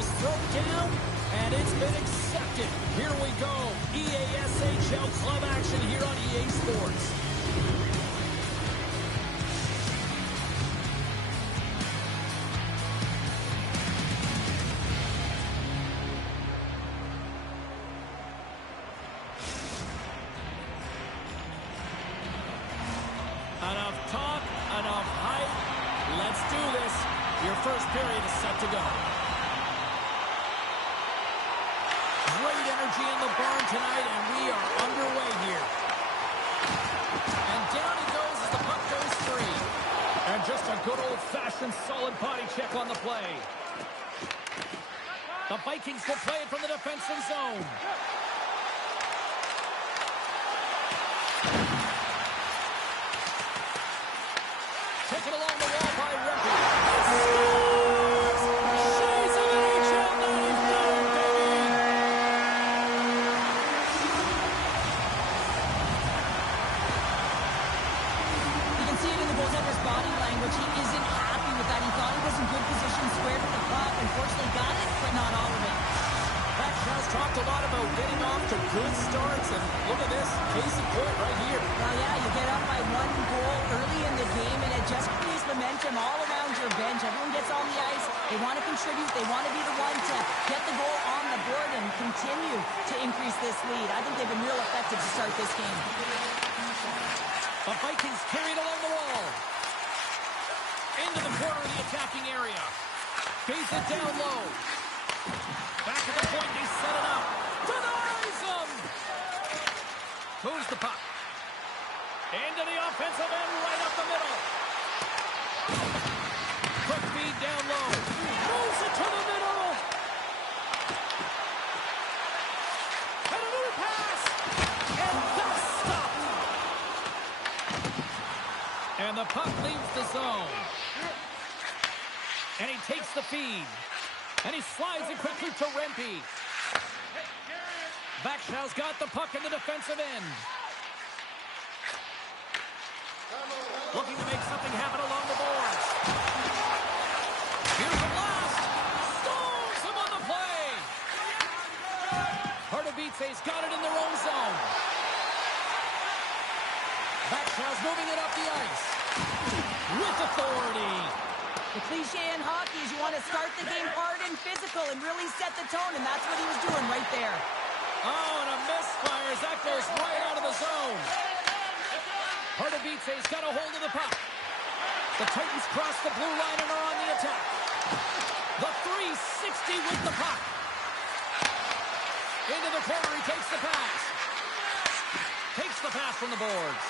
was thrown down, and it's been accepted. Here we go. EASHL club action here on EA Sports. Enough talk, enough hype. Let's do this. Your first period is set to go. Great energy in the barn tonight, and we are underway here. And down he goes as the puck goes free. And just a good old-fashioned solid body check on the play. The Vikings will play it from the defensive zone. Taken along the wall by Rempe. Shades of NHL 95, baby! You can see it in the goaltender's body language. He isn't happy with that. He thought he was in good position, squared with the puck. Unfortunately, got it, but not all of it. Has talked a lot about getting off to good starts, and look at this, case in point right here. Well, yeah, you get up by 1 goal early in the game, and it just creates momentum all around your bench. Everyone gets on the ice. They want to contribute. They want to be the one to get the goal on the board and continue to increase this lead. I think they've been real effective to start this game. The Vikings carried along the wall. Into the corner of the attacking area. Face it down low. Back at the point, they set it up. Denies him! Moves the puck. Into the offensive end, right up the middle. Quick feed down low. Moves it to the middle. And another pass. And that's stopped. And the puck leaves the zone. And he takes the feed. And he slides it quickly to Rempe. Backshaw's got the puck in the defensive end. Looking to make something happen along the boards. Here's the blast. Stones him on the play. Pardubice's got it in their own zone. Backshaw's moving it up the ice. With authority. The cliche in hockey is you want to start the game hard and physical and really set the tone, and that's what he was doing right there. Oh, and a misfires. That goes right out of the zone. Pardubice's got a hold of the puck. The Titans cross the blue line and are on the attack. The 360 with the puck. Into the corner, he takes the pass. Takes the pass from the boards.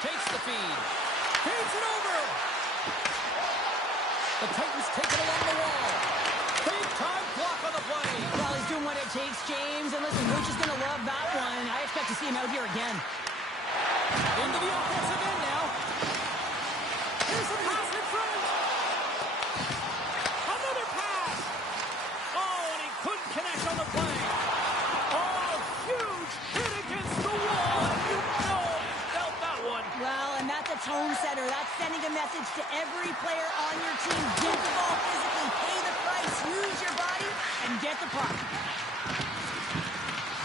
Takes the feed. Feeds it over. The Titans take it along the wall. Big-time block on the play. Well, he's doing what it takes, James. And listen, Luch is going to love that one. I expect to see him out here again. Into the offensive end now. Here's a pass in front. Another pass. Oh, and he couldn't connect on the play. Oh, huge hit against the wall. And you know he felt that one. Well, and that's a tone setter. That's sending a message to every player on your team. Get the ball physically, pay the price, use your body, and get the puck.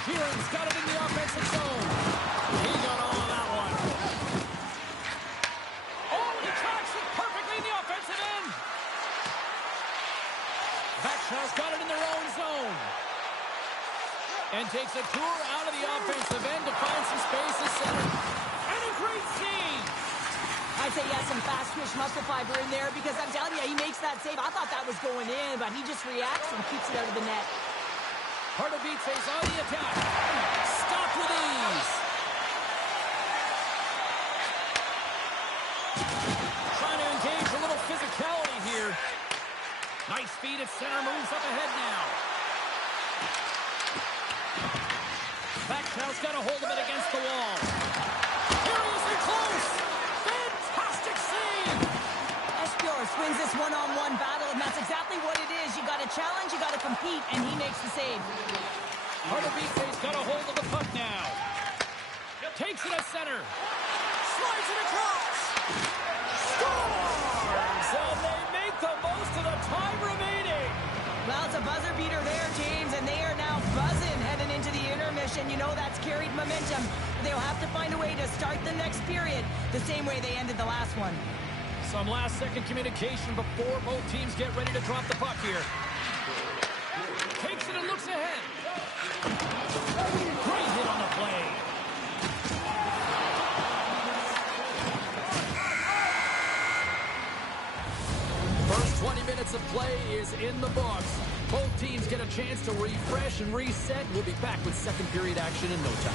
Kieran's got it in the offensive zone. He got all of that one. Oh, he tracks it perfectly in the offensive end. Backshaw's got it in their own zone. And takes a tour out of the offensive end to find some space at center. And a great scene. I'd say, yeah, some fast-twitch muscle fiber in there because I'm telling you, he makes that save. I thought that was going in, but he just reacts and keeps it out of the net. Pardubice's on the attack. Stopped with ease. Trying to engage a little physicality here. Nice feed at center, moves up ahead now. Backshaw's got a hold of it against the wall. Seriously close. Fantastic save. Esquios wins this one-on-one battle, and that's exactly what it is. You got to challenge, you got to compete, and he makes the save. Pardubice's got a hold of the puck now. Takes it at center. Slides it across. Scores! And they make the most of the time remaining. Well, it's a buzzer beater there, James, and they are now buzzing heading into the intermission. You know that's carried momentum. They'll have to find a way to start the next period the same way they ended the last one. Some last-second communication before both teams get ready to drop the puck here. Takes it and looks ahead. Great hit on the play. First 20 minutes of play is in the books. Both teams get a chance to refresh and reset. We'll be back with second period action in no time.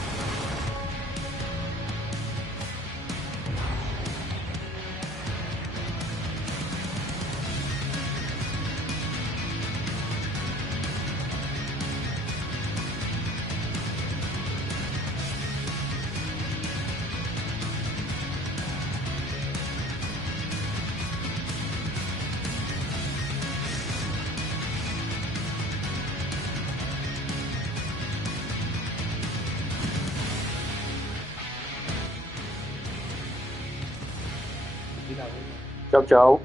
Chào cháu.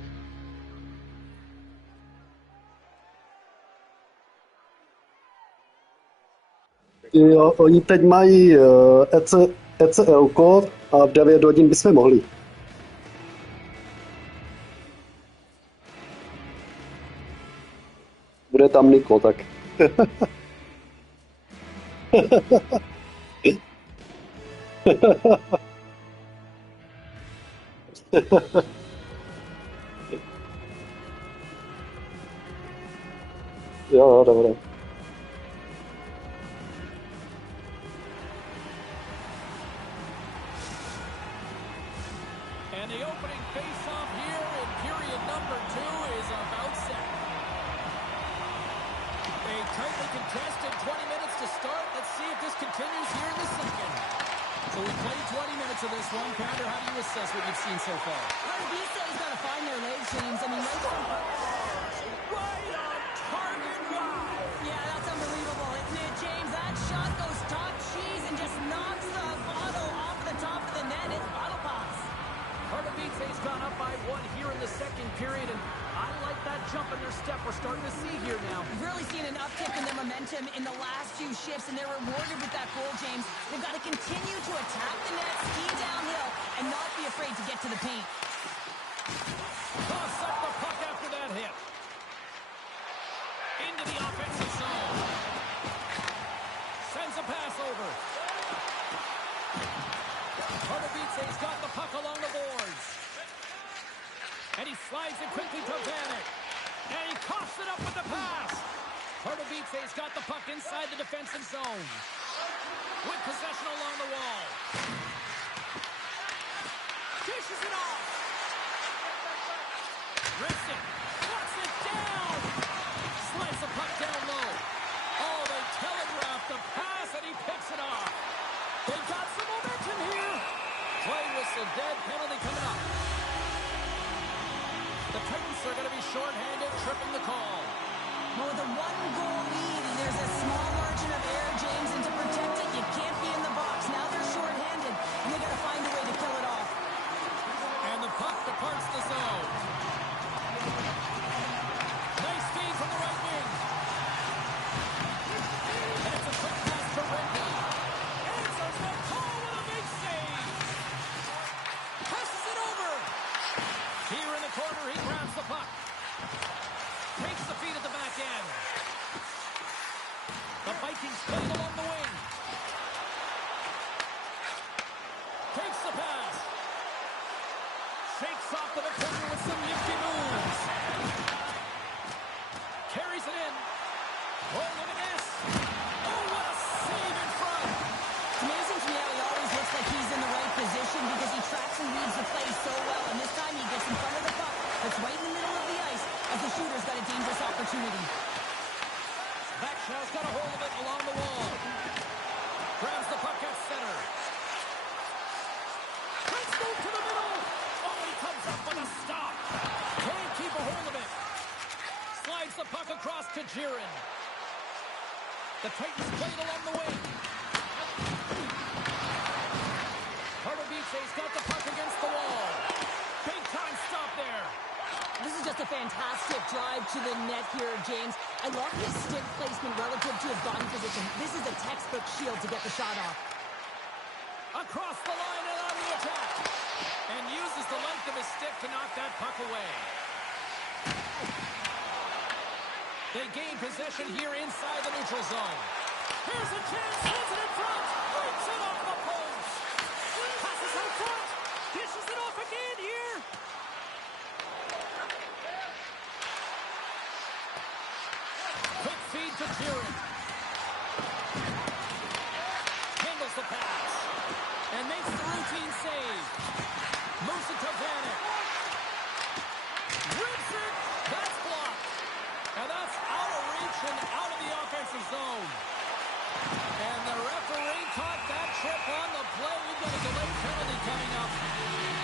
Jo, oni teď mají ECL kód a v 9 hodin bychom mohli. Bude tam Niko, tak. Jo, dobré. And the opening face-off here in period number 2 is about set. A tightly contested 20 minutes to start. Let's see if this continues here in the second. So we played 20 minutes of this one. Pounder, how do you assess what you've seen so far? Well, BC's got to find their legs, James. I mean, right on target. Wow. Yeah, that's unbelievable, isn't it, James? That shot goes top cheese and just knocks the bottle off the top of the net. It's bottle pops. Pardubice's gone up by 1 here in the second period, and I like that jump in their step we're starting to see here now. We've really seen an uptick in their momentum in the last few shifts, and they're rewarded with that goal, James. They've got to continue to attack the net, ski downhill, and not be afraid to get to the paint. Toss up the puck after that hit. Into the offensive zone. Sends a pass over. Pardubice's got the puck along the boards. And he slides it quickly to Vanek. And he coughs it up with the pass. Pardubice's got the puck inside the defensive zone. With possession along the wall. Dishes it off. Rips it. Puts it down. Slides the puck down low. Oh, they telegraph the pass, and he picks it off. They got some momentum here. Play whistle dead. Penalty coming up. The Titans are going to be shorthanded, tripping the call. Well, with a one-goal lead, there's a small margin of error, James, and to protect it, you can't be in the box. Now they're shorthanded, and they got to find a way to kill it off. And the puck departs the zone. Nice feed from the right wing. And it's a quick pass to Rennie. Answers the call with a big save. Passes it over. Here in the corner, he grabs the puck. Takes the feed at the back end. The Vikings play it along the wing. Takes the pass. Shakes off the defender with some nifty moves. Carries it in. Oh, look at this. Oh, what a save in front. It's amazing to me how he always looks like he's in the right position because he tracks and reads the play so well. And this time he gets in front of the puck that's right in the middle of the ice as the shooter's got a dangerous opportunity. Backshaw's got a hold of it along the wall. Grabs the puck at center. Let's move to the middle. Oh, he comes up with a stop. Can't keep a hold of it. Slides the puck across to Jiren. The Titans play it along the wing. Pardubice's got the puck against the wall. Big time stop there. This is just a fantastic drive to the net here, James. I love his stick placement relative to his body position. This is a textbook shield to get the shot off. Across the line and on the attack. And uses the length of his stick to knock that puck away. They gain possession here inside the neutral zone. Here's a chance. Hits it in front. Breaks it off the post. Passes out front. Dishes it off again here. Quick feed to Jiren. Handles the pass. And makes the routine save. Moves it to Vanek. Rips it. That's blocked. And that's out of reach and out of the offensive zone. And the referee caught that trip on the play. We've got a delayed penalty coming up.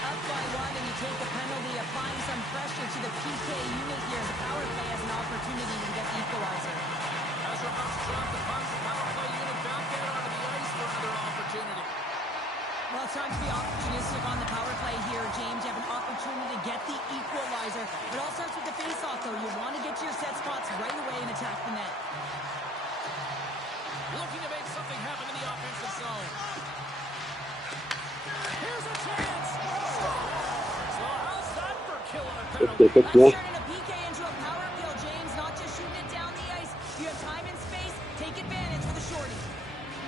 Up by one, and you take the penalty, applying some pressure to the PK unit here. The power play has an opportunity to get the equalizer. As we're about to drop the puck, the power play unit back out onto the ice for another opportunity. Well, it's time to be opportunistic on the power play here, James. You have an opportunity to get the equalizer. It all starts with the face-off, though. You want to get to your set spots right away and attack the net. Looking to make something happen in the offensive zone. Here's a chance. So how's that for killing a penalty? Pěkně. That's turning a PK into a power kill, James. Not just shooting it down the ice. You have time and space. Take advantage for the shorty.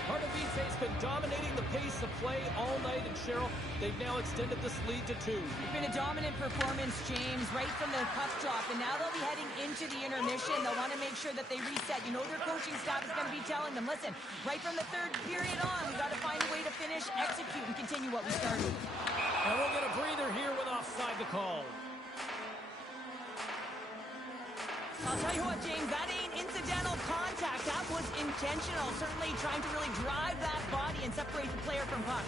Pardubice's been dominating the pace of play all night, and Cheryl, they've now extended this lead to 2. It's been a dominant performance, James, right from the puck drop, and now they'll be heading into the intermission. They'll want to make sure that they reset. You know their coaching staff is going to be telling them, listen, right from the third period on, we got to find a way to finish, execute, and continue what we started. And we'll get a breather here with offside the call. I'll tell you what, James, that ain't incidental contact. That was intentional, certainly trying to really drive that body and separate the player from puck.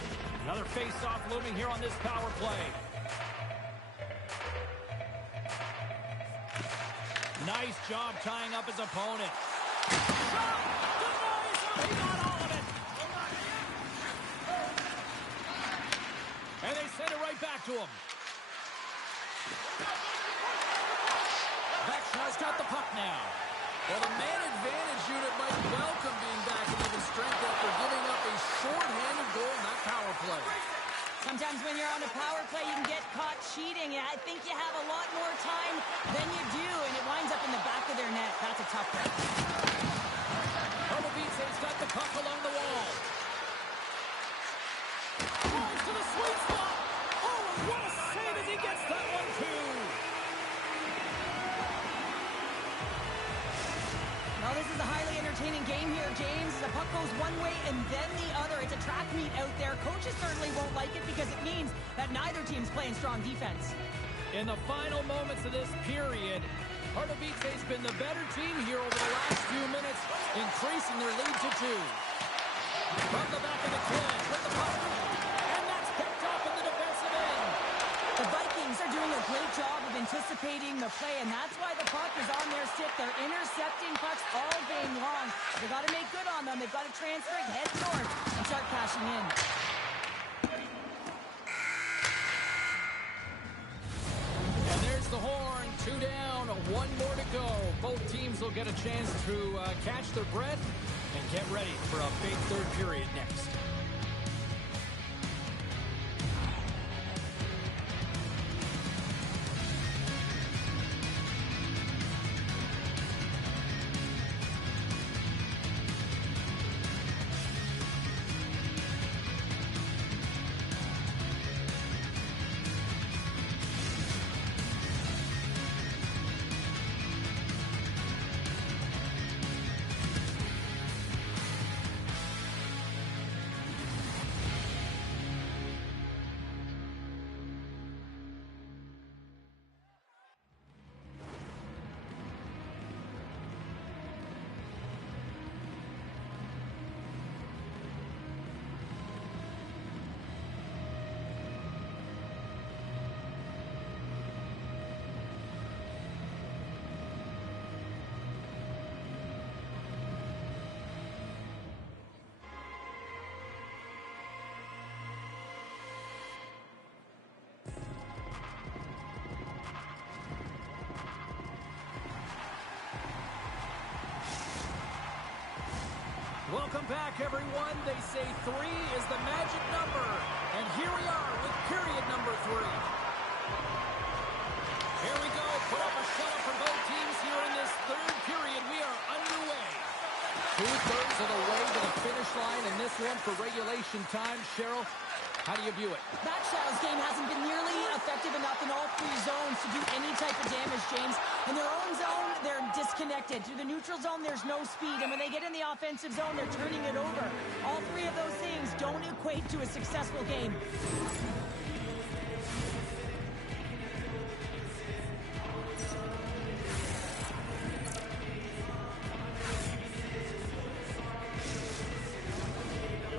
Another face-off looming here on this power play. Nice job tying up his opponent. Shot! Denies him! He got all of it! And they send it right back to him. Vexnar's got the puck now. Well, the man advantage unit might welcome being back in even strength after giving up a short-handed goal in that power play. Sometimes when you're on a power play, you can get caught cheating. I think you have a lot more time than you do, and it winds up in the back of their net. That's a tough one. Pardubice's got the puck along the wall. Falls to the sweet spot. Oh, and what a save as he gets that one, too. Well, this is a highly entertaining game here, James. The puck goes one way and then the other. It's a track meet out there. Coaches certainly won't like it because it means that neither team's playing strong defense. In the final moments of this period, Pardubice's been the better team here over the last few minutes, increasing their lead to 2. From the back of the 10, with the puck, and that's picked up in the defensive end. The Vikings are doing a great job of anticipating the play, and that's why the puck is on their stick. They're intercepting pucks all game long. They've got to make good on them. They've got to transfer it, head north, and start cashing in. And there's the horn. 2 down, 1 more to go. Both teams will get a chance to catch their breath and get ready for a big third period next. Welcome back, everyone. They say 3 is the magic number. And here we are with period number 3. Here we go. Put up a shutout for both teams here in this third period. We are underway. 2/3 of the way to the finish line in this one for regulation time. Cheryl, how do you view it? That Shadow's game hasn't been nearly effective enough in all 3 zones to do any type of damage, James. In their own zone, they're disconnected. Through the neutral zone, there's no speed. And when they get in the offensive zone, they're turning it over. All 3 of those things don't equate to a successful game.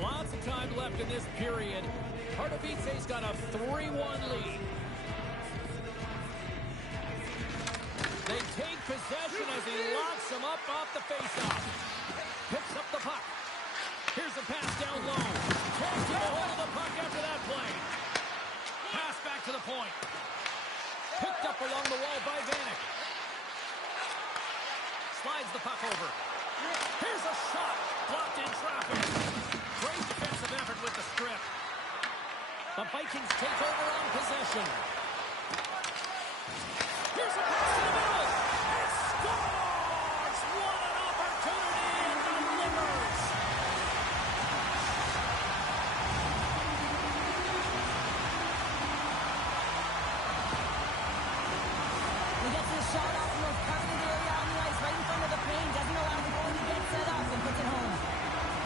Lots of time left in this period. Pardubice's got a 3-1 lead. They take possession as he locks him up off the faceoff. Picks up the puck. Here's a pass down low. Can't get a hold of the puck after that play. Pass back to the point. Picked up along the wall by Vanek. Slides the puck over. Here's a shot. Blocked in traffic. Great defensive effort with the strip. The Vikings take over on possession. Here's a pass to the middle. It scores! What an opportunity and delivers! He gets his shot off the most targeted area on the ice, right in front of the paint. Doesn't allow the goalie to get set up and puts it home.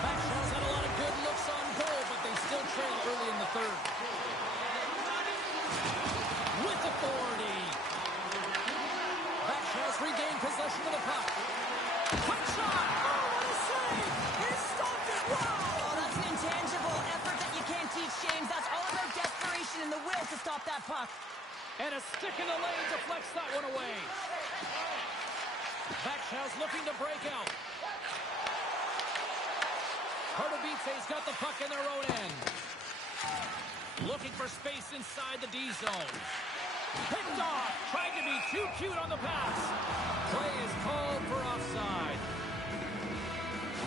Backshaw's had a lot of good looks on goal, but they still trail early in the third. With authority. Backshaw's regained possession of the puck. Quick shot! Oh, what a save! He stopped it! Wow! Oh, that's an intangible effort that you can't teach, James. That's all about desperation and the will to stop that puck. And a stick in the lane deflects that one away. Backshaw's looking to break out. Pardubice's got the puck in their own end. Looking for space inside the D zone. Picked off. Trying to be too cute on the pass. Play is called for offside.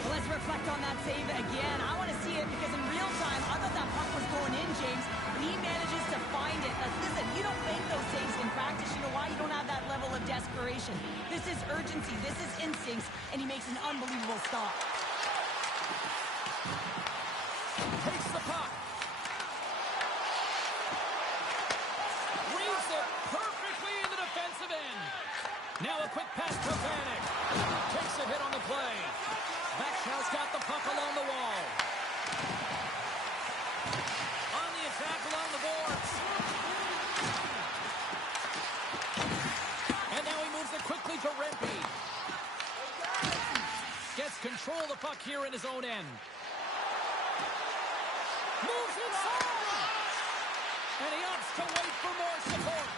Well, let's reflect on that save again. I want to see it because in real time, I thought that puck was going in, James. But he manages to find it. Listen, you don't make those saves in practice. You know why? You don't have that level of desperation. This is urgency. This is instincts. And he makes an unbelievable stop. Takes the puck. Reads it perfectly in the defensive end. Now a quick pass to Vanek. Takes a hit on the play. Backshaw's got the puck along the wall. On the attack along the boards. And now he moves it quickly to Rempe. Gets control of the puck here in his own end. Moves inside! And he opts to wait for more support.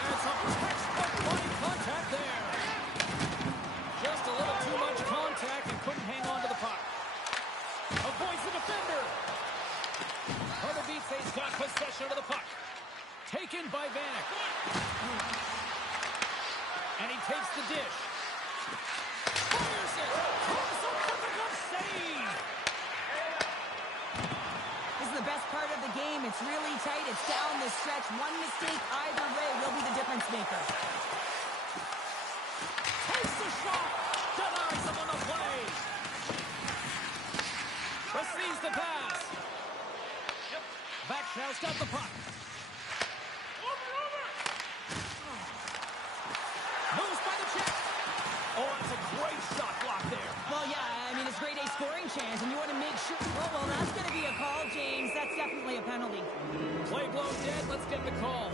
And it's a textbook body contact there. Just a little too much contact and couldn't hang on to the puck. Avoids the defender. Pardubice's got possession of the puck. Taken by Vanek. And he takes the dish. Fires it. Comes up with a good save. This is the best part of the game. It's really tight. It's down the stretch. One mistake either way will be the difference maker. Takes the shot. Denies him on the play. Receives the pass. Backshaw's got the puck. Moves by the check. Oh, that's a great shot block there. Well, yeah, I mean, it's grade A scoring chance, and you want to make sure... Oh, well, that's going to be a call, James. That's definitely a penalty. Play blown dead. Let's get the call.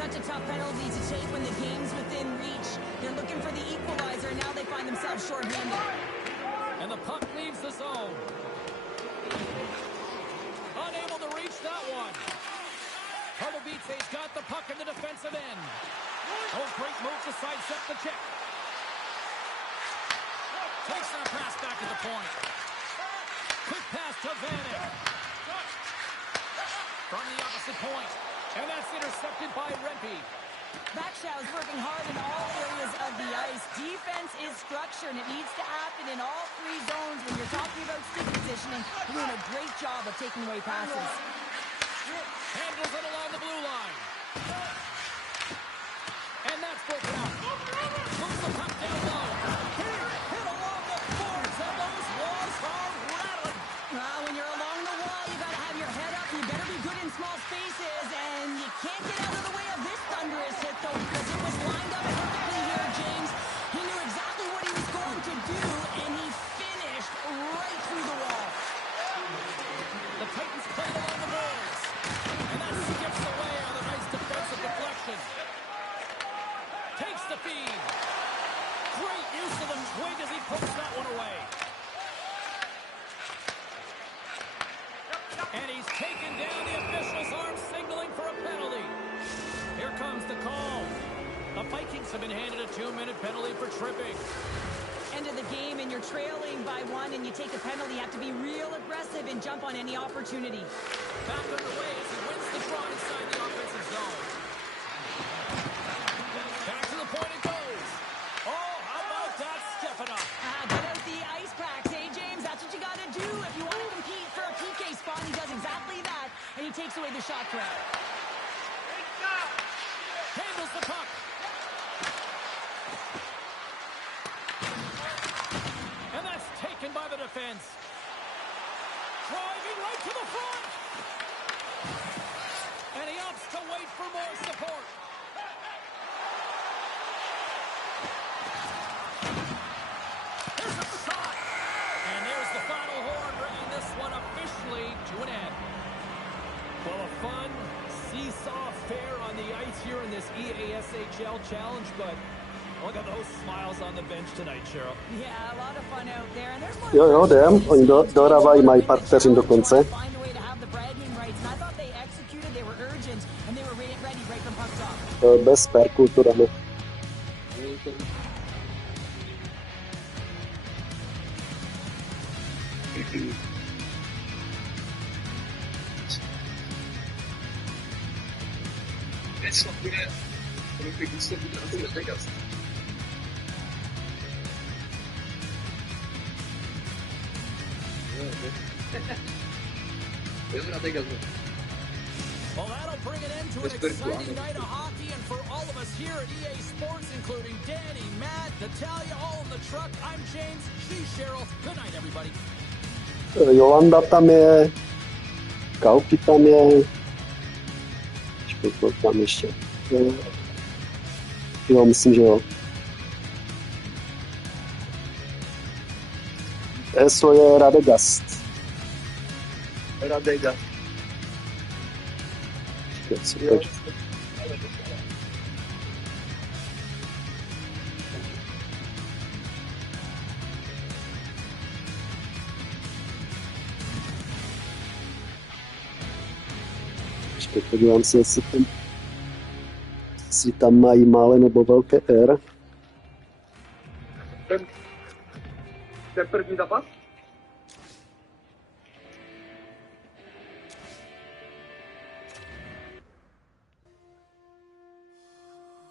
Such a tough penalty to take when the game's within reach. They're looking for the equalizer, and now they find themselves shorthanded. And the puck leaves the zone. Unable to reach that one. Pardubice's got the puck in the defensive end. Oh, great move to sidestep the check. Takes that pass back to the point. Quick pass to Vanek. From the opposite point. And that's intercepted by Rempe. Backshow is working hard in all areas of the ice. Defense is structure, and it needs to happen in all three zones. When you're talking about stick positioning, you're doing a great job of taking away passes. Handles it along the blue line. And that's broken up. Moves the puck down low. Hit along the boards, and those walls are rattling. When you're along the wall, you got to have your head up. You better be good in small spaces, and you can't get out of the way of this thunderous hit, though, because it was lined up perfectly here, James. He knew exactly what he was going to do, and he finished right through the wall. The Titans play it along the boards. And that skips away on a nice defensive deflection. Takes the feed. Great use of the swing as he puts that one away. And he's taken down. The official's arm signaling for a penalty. Here comes the call. The Vikings have been handed a 2-minute penalty for tripping. End of the game, and you're trailing by 1, and you take a penalty. You have to be real aggressive and jump on any opportunity. Back underway as he wins the draw inside the offensive zone. Back to the point it goes. Oh, how about that stepping up? Get out the ice packs, hey, James? That's what you got to do if you want to compete for a PK spot. He does exactly that, and he takes away the shot threat. Handles the puck. And that's taken by the defense. Driving right to the front. And he opts to wait for more support. Here's a shot. And there's the final horn, bringing this one officially to an end. Well, a fun seesaw fair on the ice here in this EASHL challenge, but look at those smiles on the bench tonight, Cheryl. Yeah, a lot of fun out there. And there's more Jo, jdem. Oni dohrávají, mají pár vteřin do konce. Find a way to have the bragging rights. And I thought they executed, they were urgent, and they were ready right from puck drop. Bez perkulturami. Well, that'll bring an end to an exciting night of hockey, and for all of us here at EA Sports, including Danny, Matt, Natalia, all in the truck, I'm James, she's Cheryl. Good night, everybody. Jolanda tam je. Kauky tam je. Počkej, tam ještě. Jo, myslím, že jo. Heslo je Radegast. Radegast. Počkej, podívám se, jestli tam mají malé nebo velké R. Ten první zápas?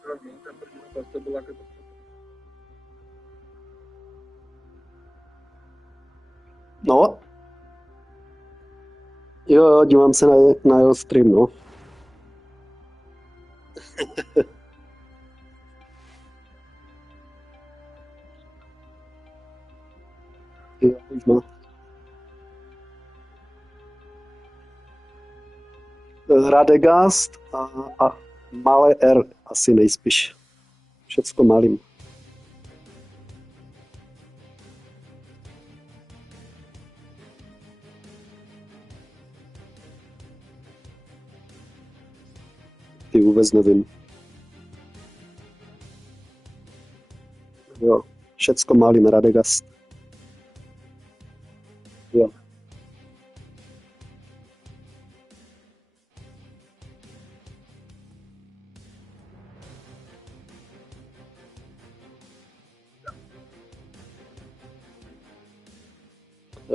Ten první zápas to byla katastrofa. No. Jo, dívám se na jeho stream, no. Jo, už má. Radegast a malé R asi nejspíš. Všecko malým. Ty vůbec nevím. Jo, všecko malým Radegast. Jo.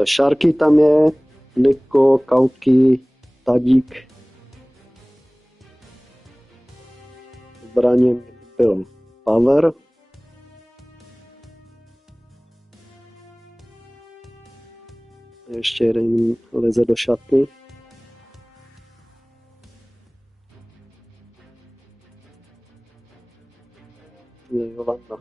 Šárky tam je, Niko, Kauky, Tadík, zbraně byl power. Ještě jeden leze do šatny. Je Jolanda.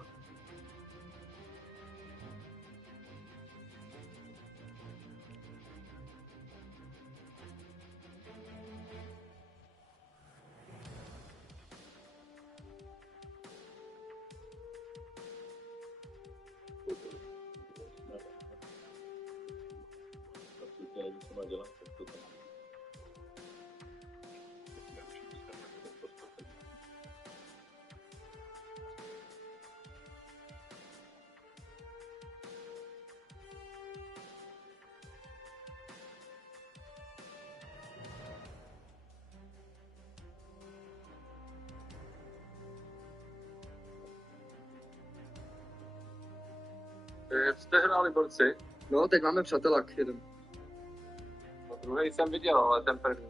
Jste hráli borci? No, teď máme přátelák jeden. No, druhý jsem viděl, ale ten první.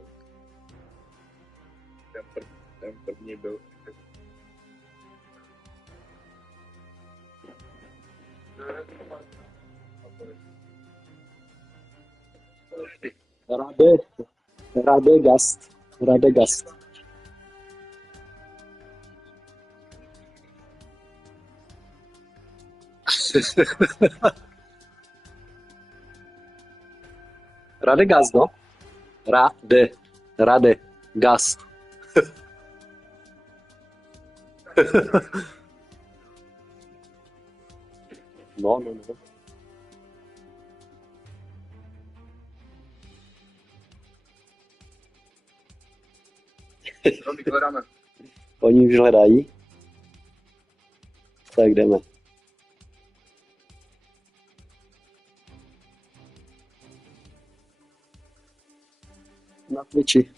Ten první byl. Radegast. Radegast, no? Radegast. No. No, my hledáme. Oni už hledají. Tak jdeme. Na Twitchi.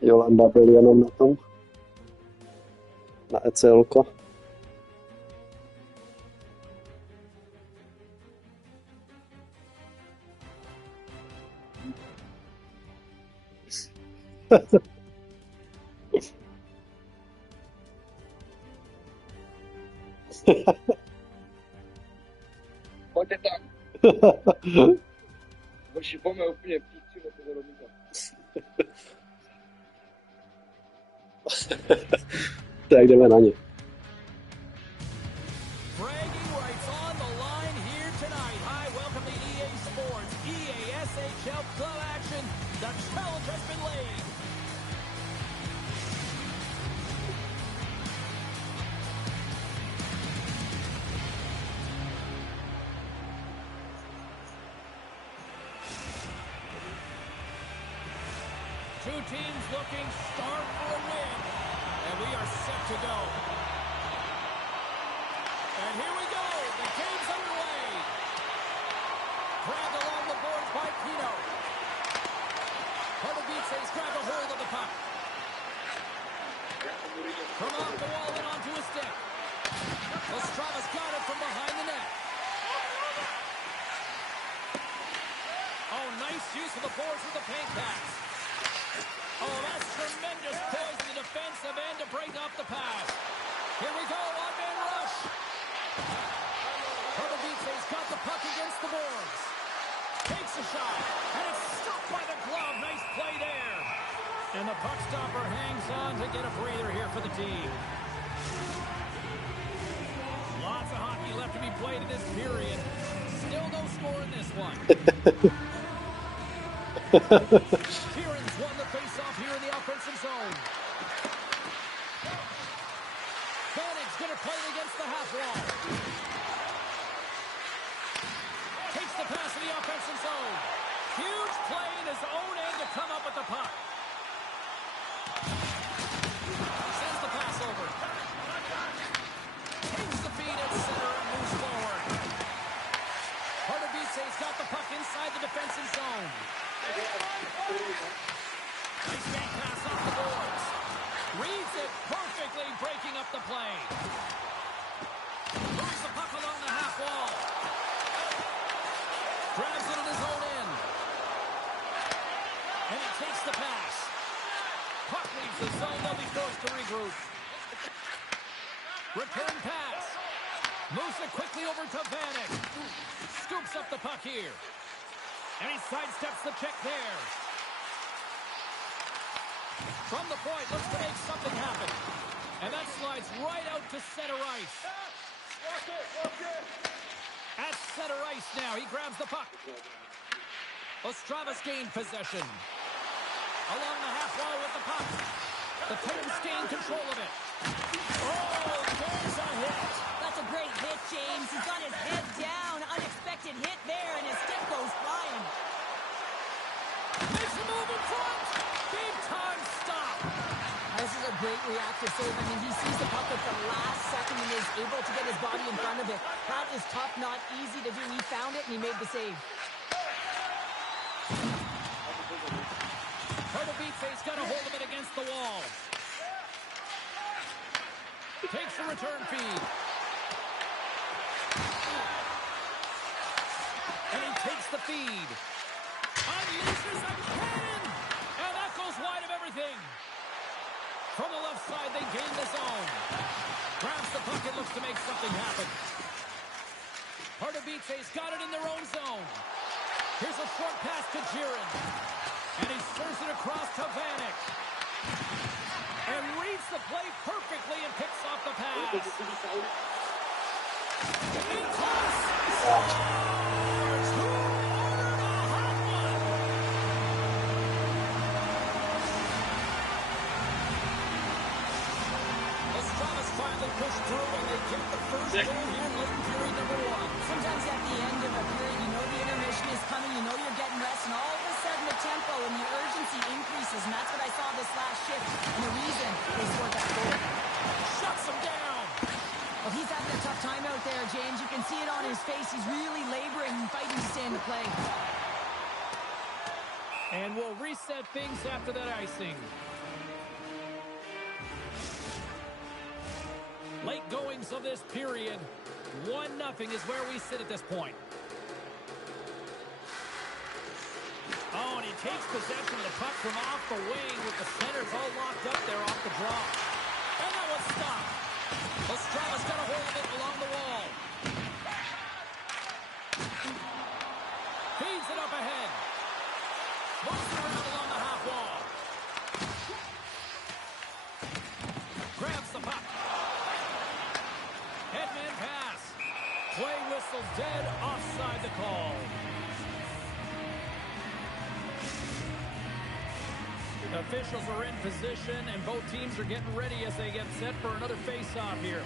Jolanda byl jenom na tom. Na ECL-ko. Pojďte tam. Šipome úplně píči do toho robíka. Tak jdeme na ně. Bragging rights on the line here tonight. Hi, welcome to EA Sports, EA SHL Club action. The challenge has been laid. Two teams looking stark for a win, and we are set to go. And here we go. The game's underway. Grabbed along the boards by Pino. Pardubice's grabbed a hold of the puck. From off the wall and onto a stick. Ostrava's got it from behind the net. Oh, nice use of the boards with the paint pass. Oh, that's tremendous poise in the defensive end to break up the pass. Here we go, one-man rush. Pardubice's got the puck against the boards. Takes a shot, and it's stopped by the glove. Nice play there. And the puck stopper hangs on to get a breather here for the team. Lots of hockey left to be played in this period. Still no score in this one. Kieran's won the face-off here in the offensive zone. Banning's going to play it against the half wall. Takes the pass in the offensive zone. Huge play in his own end to come up with the puck. Sends the pass over. Takes the feed at center and moves Bomby's got the puck inside the defensive zone. Nice bank pass off the boards. Reads it perfectly, breaking up the play. Moves the puck along the half wall. Grabs it in his own end. And he takes the pass. Puck leaves the zone. They'll be forced to regroup. Return pass. Moves it quickly over to Vanek. Scoops up the puck here. And he sidesteps the check there. From the point, looks to make something happen. And that slides right out to center ice. At center ice now, he grabs the puck. Ostravas gained possession. Along the half wall with the puck. The Titans gain control of it. Oh, there's a hit. That's a great hit, James. He's got his head down. Unexpected hit there, and his stick goes flying. Makes a move in front. Big time stop. This is a great reactive save. I mean, he sees the puck at the last second and is able to get his body in front of it. That is tough, not easy to do. He found it, and he made the save. He's got a hold of it against the wall. Takes the return feed. And he takes the feed. Unleashes a cannon. And that goes wide of everything. From the left side, they gain the zone. Grabs the puck and looks to make something happen. Pardubice's got it in their own zone. Here's a short pass to Jiren. And he serves it across to Vanek. And reads the play perfectly and picks off the pass. In toss! Scores! Who ordered a hot one? Ostravas finally pushed through and they get the first goal here late in period number 1. Sometimes at the end of a period, you know the intermission is coming, you know you're getting rest, and all of a sudden the tempo and the urgency increases, and that's what I saw this last shift, and the reason they scored that goal. Shuts him down. Well, he's having a tough time out there, James. You can see it on his face. He's really laboring and fighting to stay in the play. And we'll reset things after that icing. Late goings of this period. 1-0 is where we sit at this point. Oh, and he takes possession of the puck from off the wing with the centers all locked up there off the draw. And that was stopped. Ostravas got a hold of it along the wall. Feeds it up ahead. Moves it around along the half wall. Grabs the puck. Headman pass. Play whistle dead. Offside the call. Officials are in position, and both teams are getting ready as they get set for another face-off here.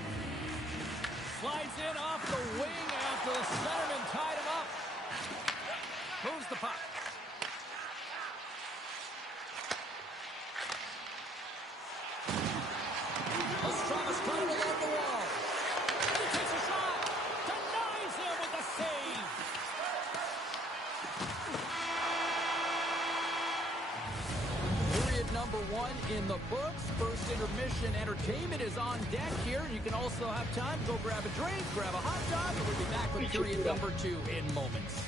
Slides in off the wing after the centerman tied him up. Moves the puck. Ostravas got it along the wall. He takes a shot. Denies him with the save. Period number 1 in the books. First intermission entertainment is on deck here. You can also have time to go grab a drink, grab a hot dog, and we'll be back with period number 2 in moments.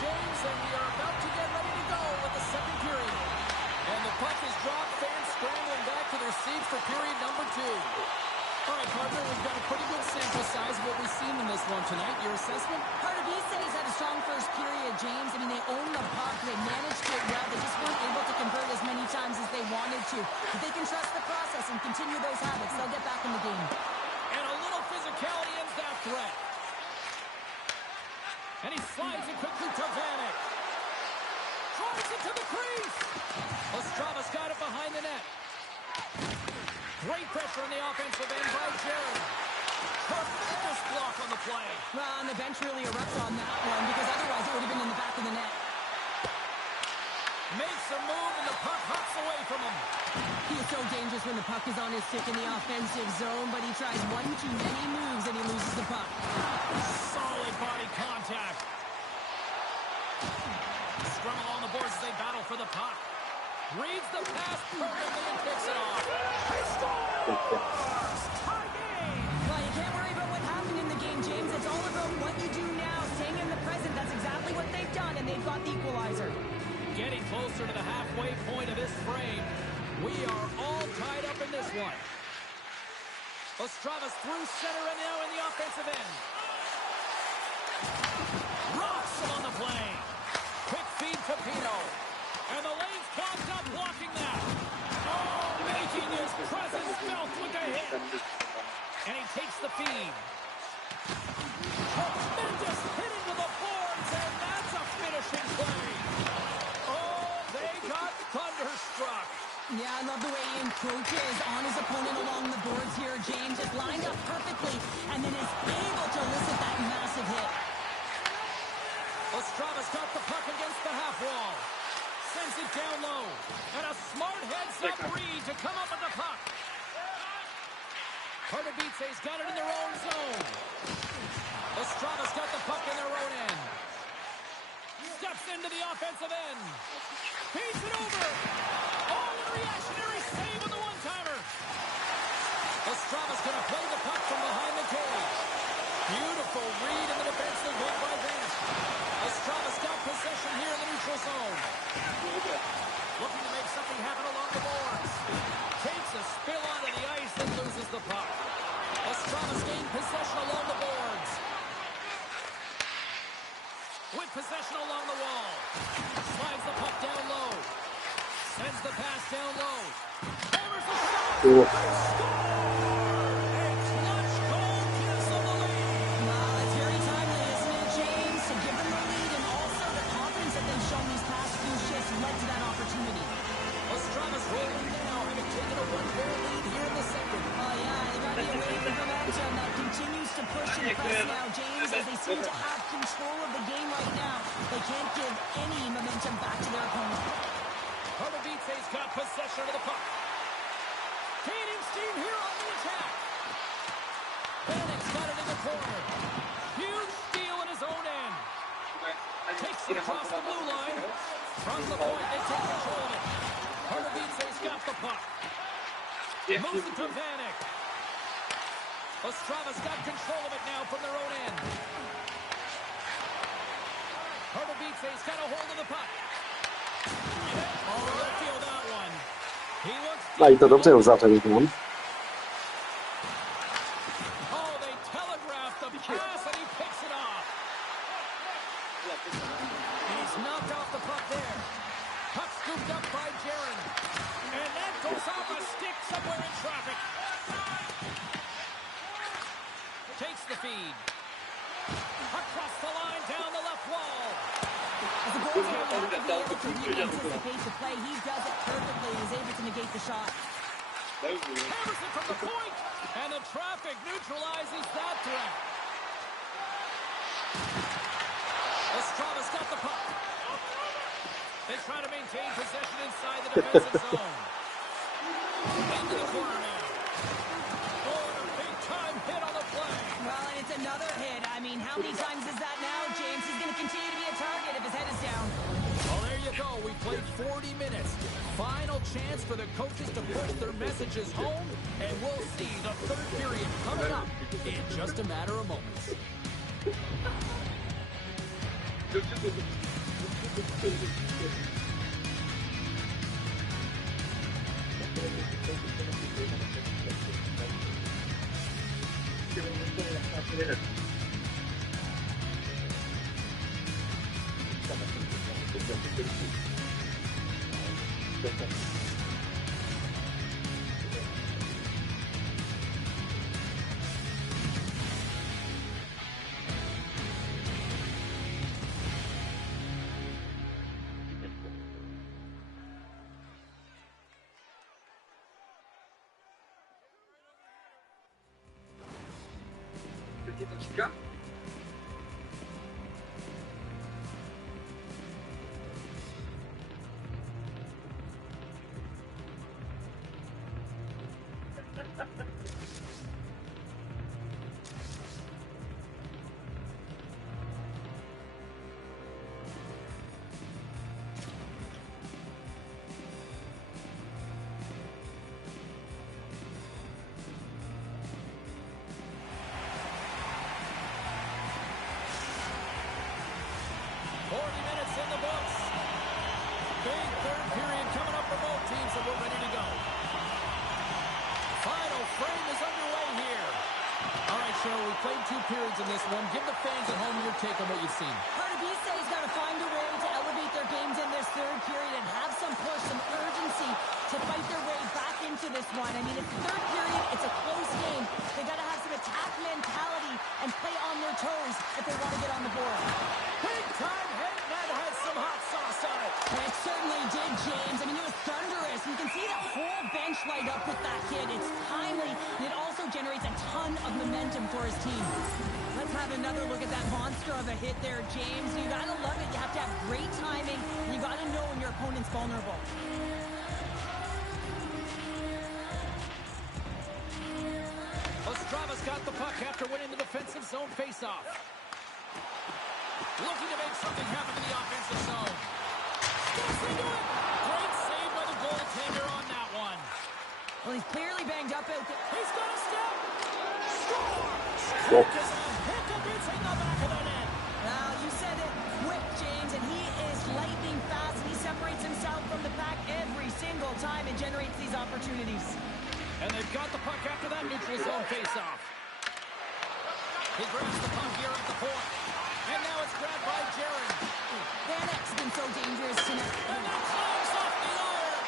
James, and we are about to get ready to go with the second period. And the puck is dropped, fans scrambling back to their seats for period number 2. All right, partner, we've got a pretty good sample size of what we've seen in this one tonight. Your assessment? Pardubice's had a strong first period, James. I mean, they owned the puck. They managed it well. They just weren't able to convert as many times as they wanted to. If they can trust the process and continue those habits, they'll get back in the game. And a little physicality ends that threat. And he slides it quickly to Vanek. Drives it to the crease. Ostrava's got it behind the net. Great pressure on the offensive end by Jared. Tremendous block on the play. Well, and the bench really erupts on that one because otherwise it would have been in the back of the net. Makes a move and the puck hops away from him. He is so dangerous when the puck is on his stick in the offensive zone, but he tries one too many moves and he loses the puck. Solid body contact. Scrum along the boards as they battle for the puck. Reads the pass perfectly and picks it off. He scores! Tie game! Well, you can't worry about what happened in the game, James. It's all about what you do now, staying in the present. That's exactly what they've done, and they've got the equalizer. Getting closer to the halfway point of this frame. We are all tied up in this one. Ostrava's through center and now in the offensive end. Rocks him on the play. Quick feed to Pino. And the lane's clogged up blocking that. Oh, making his presence felt with a hit. And he takes the feed. Tremendous hit into the boards, and that's a finishing play. Oh, they got thunderstruck. Yeah, I love the way he encroaches on his opponent along the boards here, James. It's lined up perfectly, and then is able to elicit that massive hit. Ostrava's got the puck against the half wall. Sends it down low. And a smart heads-up read to come up with the puck. Pardubice's got it in their own zone. Ostrava's got the puck in their own end. Steps into the offensive end. Feeds it over. Oh, a reactionary save on the one-timer. Ostrava's going to play the puck from behind the cage. Beautiful read in the defensive goal by Vanek. Ostrava's got possession here in the neutral zone. Looking to make something happen along the boards. Takes a spill onto the ice and loses the puck. Ostrava's gained possession along the boards. With possession along the wall. Slides the puck down low. Sends the pass down low. Hammers the shot. Oh. A clutch goal gives them the lead. Well, it's very timely, isn't it, James? To give them the lead, and also the confidence that they've shown these past few shifts led to that opportunity. Ostrava's rolling now, having taken a 1-goal lead here in the second. Oh, yeah, they got the wave of momentum that continues to push and press now, James, as they seem to have control of the game right now. They can't give any momentum back to their opponent. Pardubice's got possession of the puck. Gaining steam here on the attack. Vanek's got it in the corner. Huge steal in his own end. Takes it across the blue line. From the point, they take control of it. Pardubice's got the puck. Moves it to Vanek. Ostrava's got control of it now from their own end. Pardubice's got a hold of the puck. Oh, they'll feel that one. He looks A i to dobře uzavřený tam. Oh, they telegraphed the pass and he picks it off. He's knocked off the puck there. Puck scooped up by Jared. And that goes off a stick somewhere in traffic. Takes the feed. Across the line, down the left wall. As a goaltender, you have to be able to really anticipate the play. He does it perfectly. He's able to negate the shot. Hammers it from the point, and the traffic neutralizes that threat. Ostrava's got the puck. They try to maintain possession inside the defensive zone. Into the corner now. Oh, and a big-time hit on the play. Well, and it's another hit. I mean, how many times is that now, James? He's going to continue to be a target if his head is down. Well, there you go. We played 40 minutes. Final chance for the coaches to push their messages home, and we'll see the third period coming up in just a matter of moments. dakika. We played 2 periods in this one. Give the fans at home your take on what you've seen. Pardubice's got to find a way to elevate their games in this third period and have some push, some urgency to fight their way back into this one. I mean, it's the third period. It's a close game. They got to have some attack mentality and play on their toes if they want to get on the board. Big time hit. That had some hot sauce on it. It certainly did, James. I mean, it was thunderous. You can see the whole bench light up with that hit. It's timely, and it also generates a ton of momentum for his team. Let's have another look at that monster of a hit there, James. You gotta love it. You have to have great timing, and you gotta know when your opponent's vulnerable. Ostrava's got the puck after winning the defensive zone faceoff. Looking to make something happen in the offensive zone. Steps into it. Great save by the goaltender on that one. Well, he's clearly banged up out there. He's got a step. Score! Is a hiccup. It's in the back of the net. Now, you said it quick, James, and he is lightning fast, and he separates himself from the pack every single time and generates these opportunities. And they've got the puck after that neutral zone faceoff. He grabs the puck here at the point. And now it's grabbed by Jared. Van Ek's been so dangerous tonight. And that flies off the iron.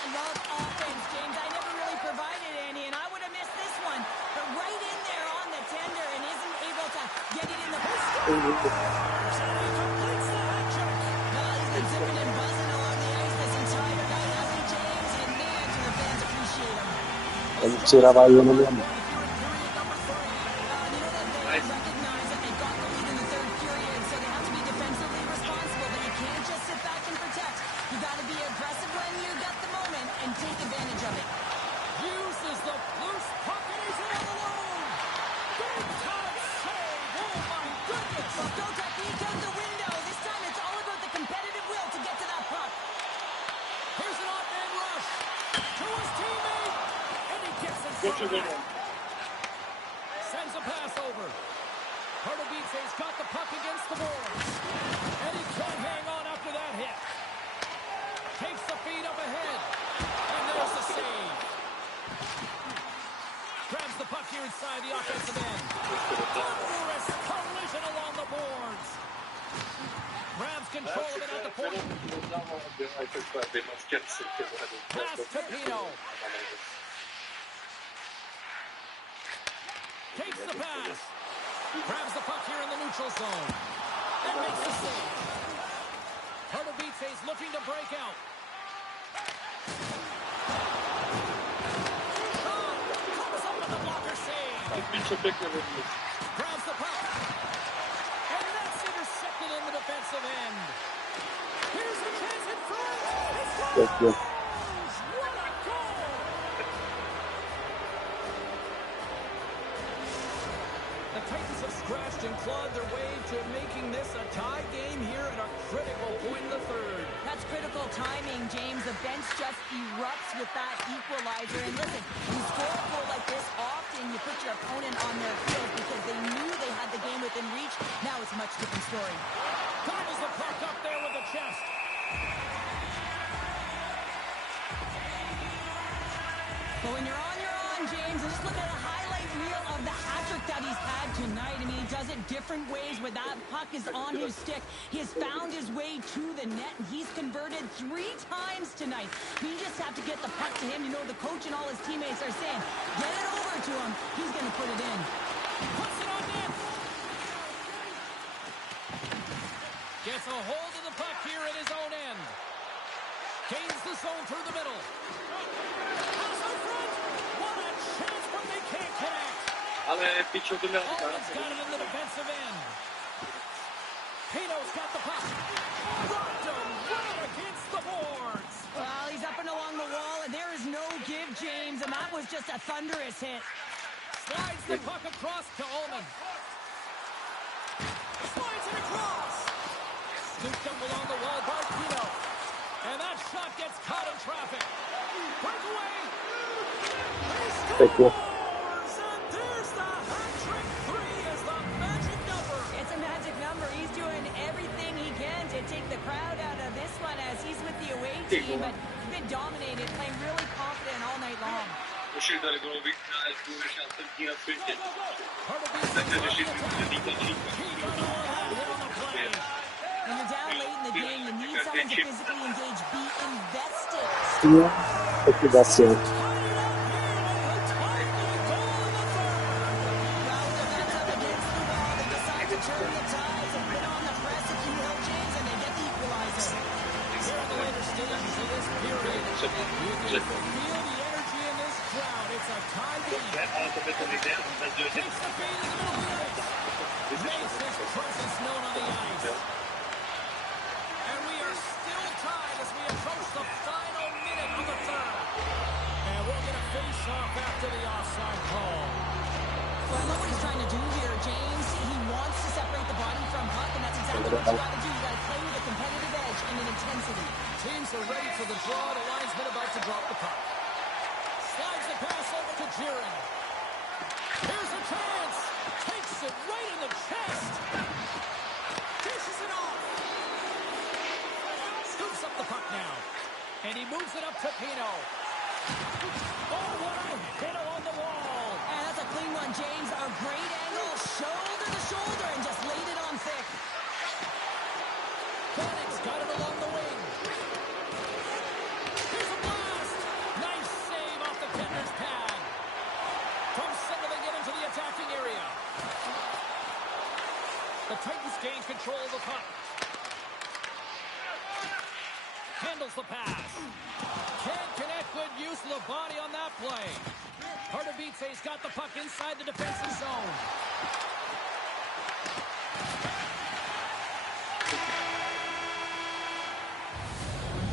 I love offense, James. I never really provided any, and I would have missed this one. But right in there on the tender and isn't able to get it in the post. And he completes the hat trick. Well, he's been zipping and buzzing along the ice this entire night, hasn't he, James? And man, do the fans appreciate him. Přidávají jenom jemu. Recognize that they've got the lead in the third period, so they have to be defensively responsible, but you can't just sit back and protect. You got to be aggressive when you got the moment and take advantage of it. Uses the loose puck and he's in alone. Big time save. Oh my goodness. Don't take peek out the window. This time it's all about the competitive will to get to that puck. Here's an odd-man rush to his teammate, and he gets in front. Sends a pass over. Pardubice's got the puck against the boards, and he can't hang on after that hit. Takes the feed up ahead, and there's the save. Grabs the puck here inside the offensive end. Thunderous collision along the boards. Grabs control of it at the point. Pass to Pino. Takes the pass. Grabs the puck here in the neutral zone. And makes the save. Pardubice's looking to break out. Comes up with the blocker save. Grabs the puck. And that's intercepted in the defensive end. Here's the chance in front. It's Yes. what a goal! The Titans have scratched and clawed their way to making this a tie game here at a critical point in the third. That's critical timing, James. The bench just erupts with that equalizer. And listen, when you score a goal like this, often you put your opponent on their heels because they knew they had the game within reach. Now it's a much different story. Dodges the puck up there with the chest. But when you're on, James. And just look at a highlight reel of the hat-trick that he's had tonight. I mean, he does it different ways where that puck is on his stick. He has found his way to the net, and he's converted 3 times tonight. You just have to get the puck to him. You know, the coach and all his teammates are saying, get it over to him. He's going to put it in. Puts it on net. Gets a hold of the puck here at his own end. Gains the zone through the middle. Pass in front. What a chance, but they can't connect. Ale pičo to měl. Owen's got it in the defensive end. Pino's got the puck. Rocked him right against the boards. Well, he's up and along the wall, and there is no give, James, and that was just a thunderous hit. Slides the puck across to Ullman. Slides it across. Scooped up along the wall by Pino. And that shot gets caught in traffic. Breakaway. He Pěkně. scores, and there's the hat-trick. 3 is the magic number. It's a magic number. He's doing everything he can to take the crowd out of this one as he's with the away team, but he's been dominated, playing really confident all night long. Musím tady bylo být na SBU, než já jsem tí na světě. Part of these Takže řešit se týká číka. keep an eye on hit on the play. When you're down late in the game, you need someone to physically engage, be invested. Jo, taky vlastně. Well, defense up against the wall, they decide to turn the tides and put on the press, if you will, James, and they get the equalizer. Here in the later stages of this period, you can feel the energy in this crowd. It's a tie game. Ale to by to viděl, takže Takes the feed in the middle of the ice. Makes his presence known on the ice. And we are still tied as we approach the final minute of the third. And we'll get a face-off after the offside call. Well, I love what he's trying to do here, James. He wants to separate the body from puck, and that's exactly what you got to do. You got to play with a competitive edge and an intensity. Teams are ready for the draw. The linesman about to drop the puck. Slides the pass over to Jiren. Here's a chance. Takes it right in the chest. Dishes it off. Scoops up the puck now. And he moves it up to Pino. Oh, what a hit along the wall. And that's a clean one, James. A great angle, shoulder to shoulder, and just laid it on thick. Phoenix got it along the wing. Here's a blast. Nice save off the tender's pad. From center they get into the attacking area. The Titans gain control of the puck. Handles the pass. Can't connect. Good use of the body on that play. Pardubice's got the puck inside the defensive zone.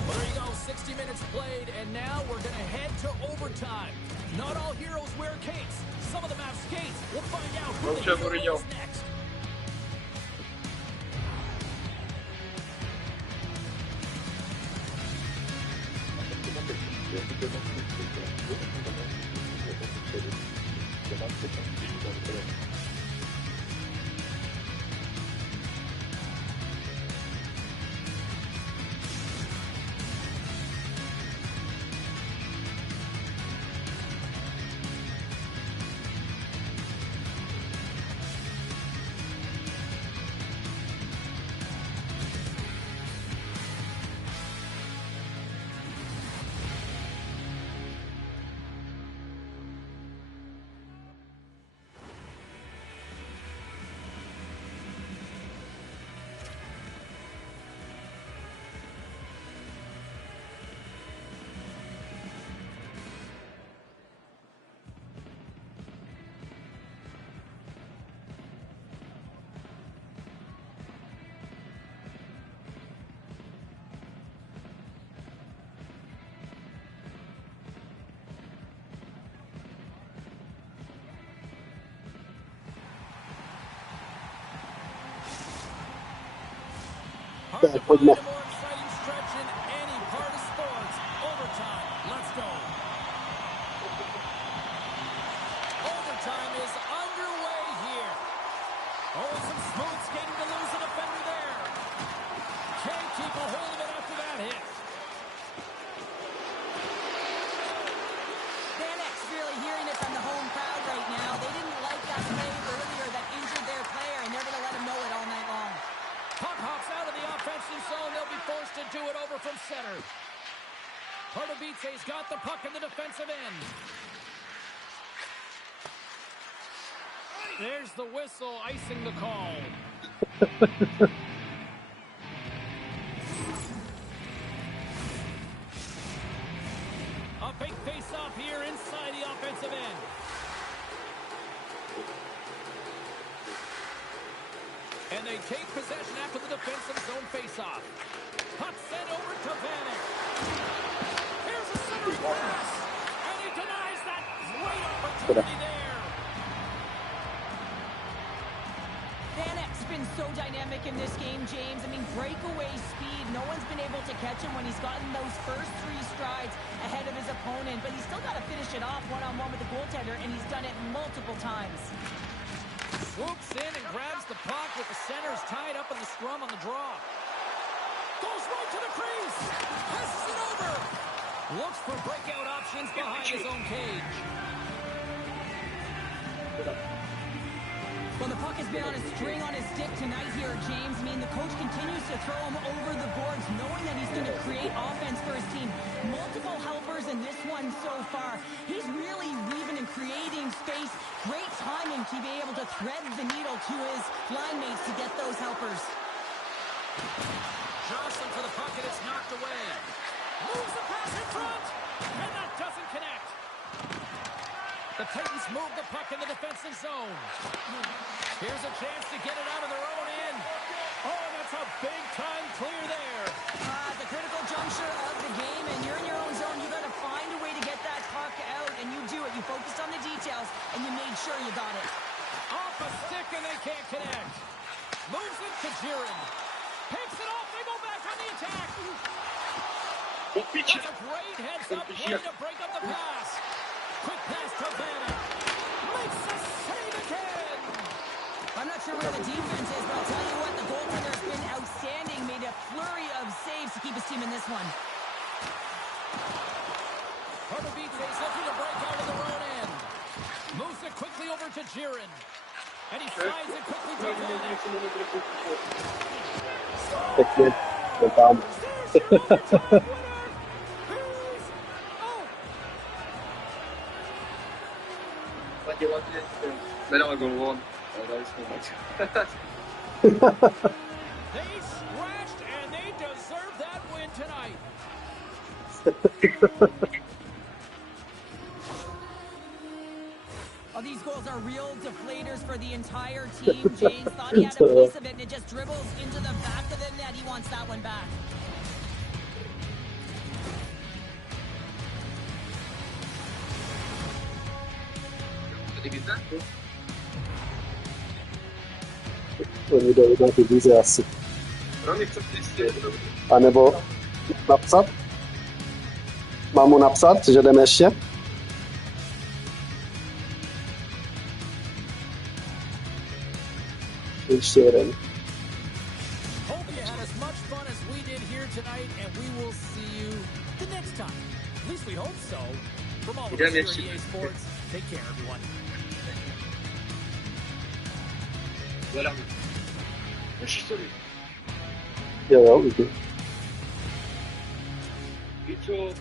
Well, there you go. 60 minutes played, and now we're going to head to overtime. Not all heroes wear capes. Some of them have skates. We'll find out who the hero is next. Hard to find a more exciting stretch in any part of sports. Overtime. Let's go. Overtime is underway here. Oh, some smooth skating to lose a defender there. puck in the defensive end. There's the whistle, icing the call. A big face-off here inside the offensive end. And they take possession after the defensive zone face-off. Puck sent over to Vanek. Here's a centering pass. And he denies that great opportunity there. Vanek's been so dynamic in this game, James. I mean, breakaway speed. No one's been able to catch him when he's gotten those first 3 strides ahead of his opponent. But he's still got to finish it off one-on-one with the goaltender, and he's done it multiple times. Swoops in and grabs the puck with the centers tied up in the scrum on the draw. Goes right to the crease. Passes it over. Looks for breakout options behind his own cage. Well, the puck has been on a string on his stick tonight here, James. I mean, the coach continues to throw him over the boards, knowing that he's going to create offense for his team. Multiple helpers in this one so far. He's really weaving and creating space. Great timing to be able to thread the needle to his line mates to get those helpers. Jostling for the puck, and it's knocked away. Moves the pass in front, and that doesn't connect. The Titans move the puck in the defensive zone. Here's a chance to get it out of their own end. Oh, that's a big-time clear there. The critical juncture of the game, and you're in your own zone. You got to find a way to get that puck out, and you do it. You focused on the details, and you made sure you got it. Off a stick, and they can't connect. Moves it to Jiren. Picks it off. They go back on the attack. That's a great heads-up play to break up the pass. Quick pass to Vanna. Makes the save again. I'm not sure where the defense is, but I'll tell you what, the goaltender has been outstanding. Made a flurry of saves to keep his team in this one. Harbor Beach is looking to break out of their own end. Moves it quickly over to Jiren. And he slides it quickly to Vanna. Pěkně. Je tam. Nedal gol on. Dali jsme mač. They scratched and they deserve that win tonight. Oh, these goals are real deflators for the entire team. James thought he had a piece of it, and it just dribbles into the back of the net. He wants that one back. Oni jdou na ty víze asi. A nebo napsat? Mám mu napsat, že jdeme ještě? Ještě jeden. Hope you had as much fun as we did here tonight, and we will see you the next time. At least we hope so. From all of us here at EA Sports, take care, everyone. Voilà. Je suis sauvé. Jo, vidím. Pičo.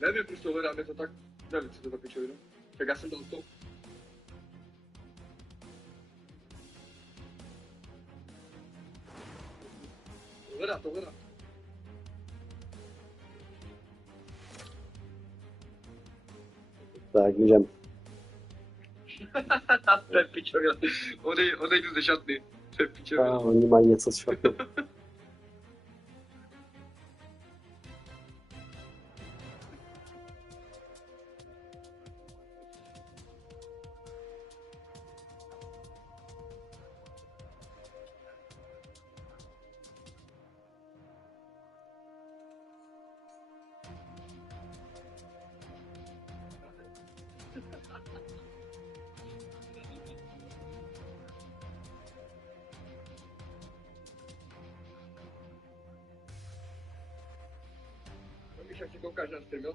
Nevím, proč to hledám, je to tak... Nevím, co to za pičovinu. Tak já jsem dal to. To hledá. Tak, můžem. To je pičovina. Odejdu ze šatny. To je pičovina. Oni mají něco s šatnou. Když si koukáš na stream, jo?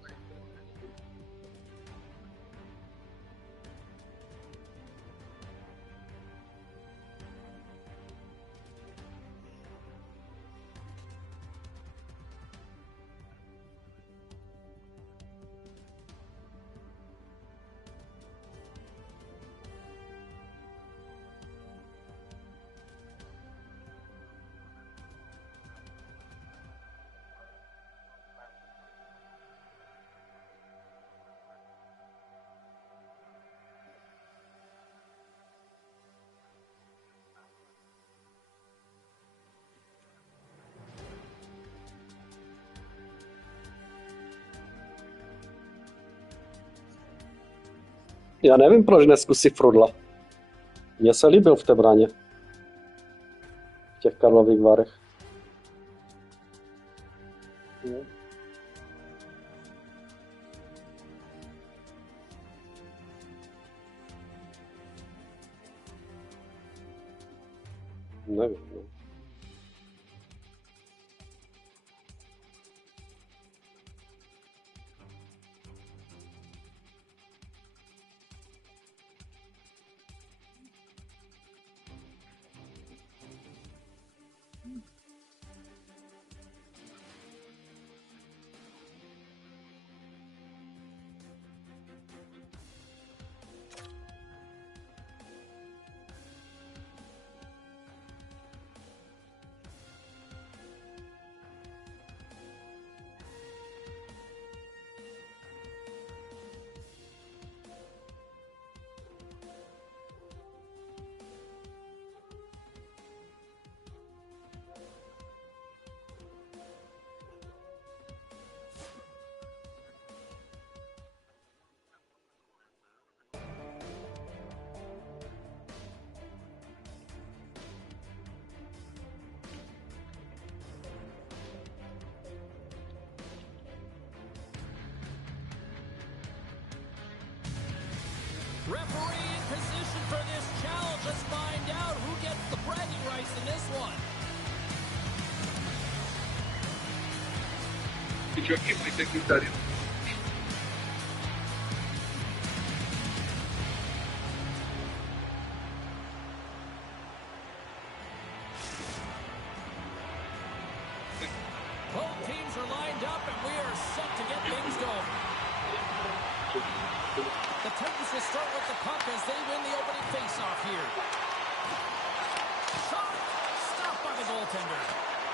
Já nevím, proč neskusí Frudla. Mně se líbil v té braně. V těch Karlových Varech. Nevím, no. Referee in position for this challenge. Let's find out who gets the bragging rights in this one. Did you keep me thinking that? Both teams are lined up, and we are set to get things going. The Titans will start with the puck as they win the opening faceoff here. Shot! Stopped by the goaltender.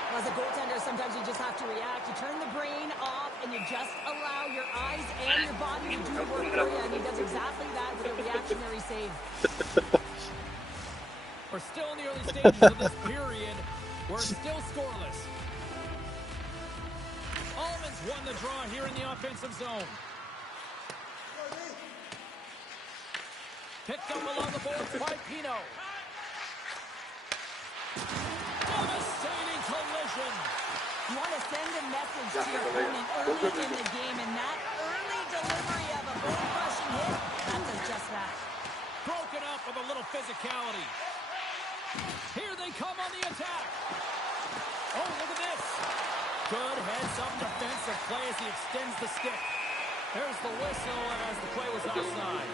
Well, as a goaltender, sometimes you just have to react. You turn the brain off, and you just allow your eyes and your body to do the work for you, and he does exactly that with a reactionary save. We're still in the early stages of this period. We're still scoreless. Almonds won the draw here in the offensive zone. Picked up along the boards by Pino. Devastating collision. You want to send a message to your opponent early in the game, and that early delivery of a bone-crushing hit, that does just that. Broken up with a little physicality. Here they come on the attack. Oh, look at this. Good heads-up defensive play as he extends the stick. There's the whistle as the play was offside.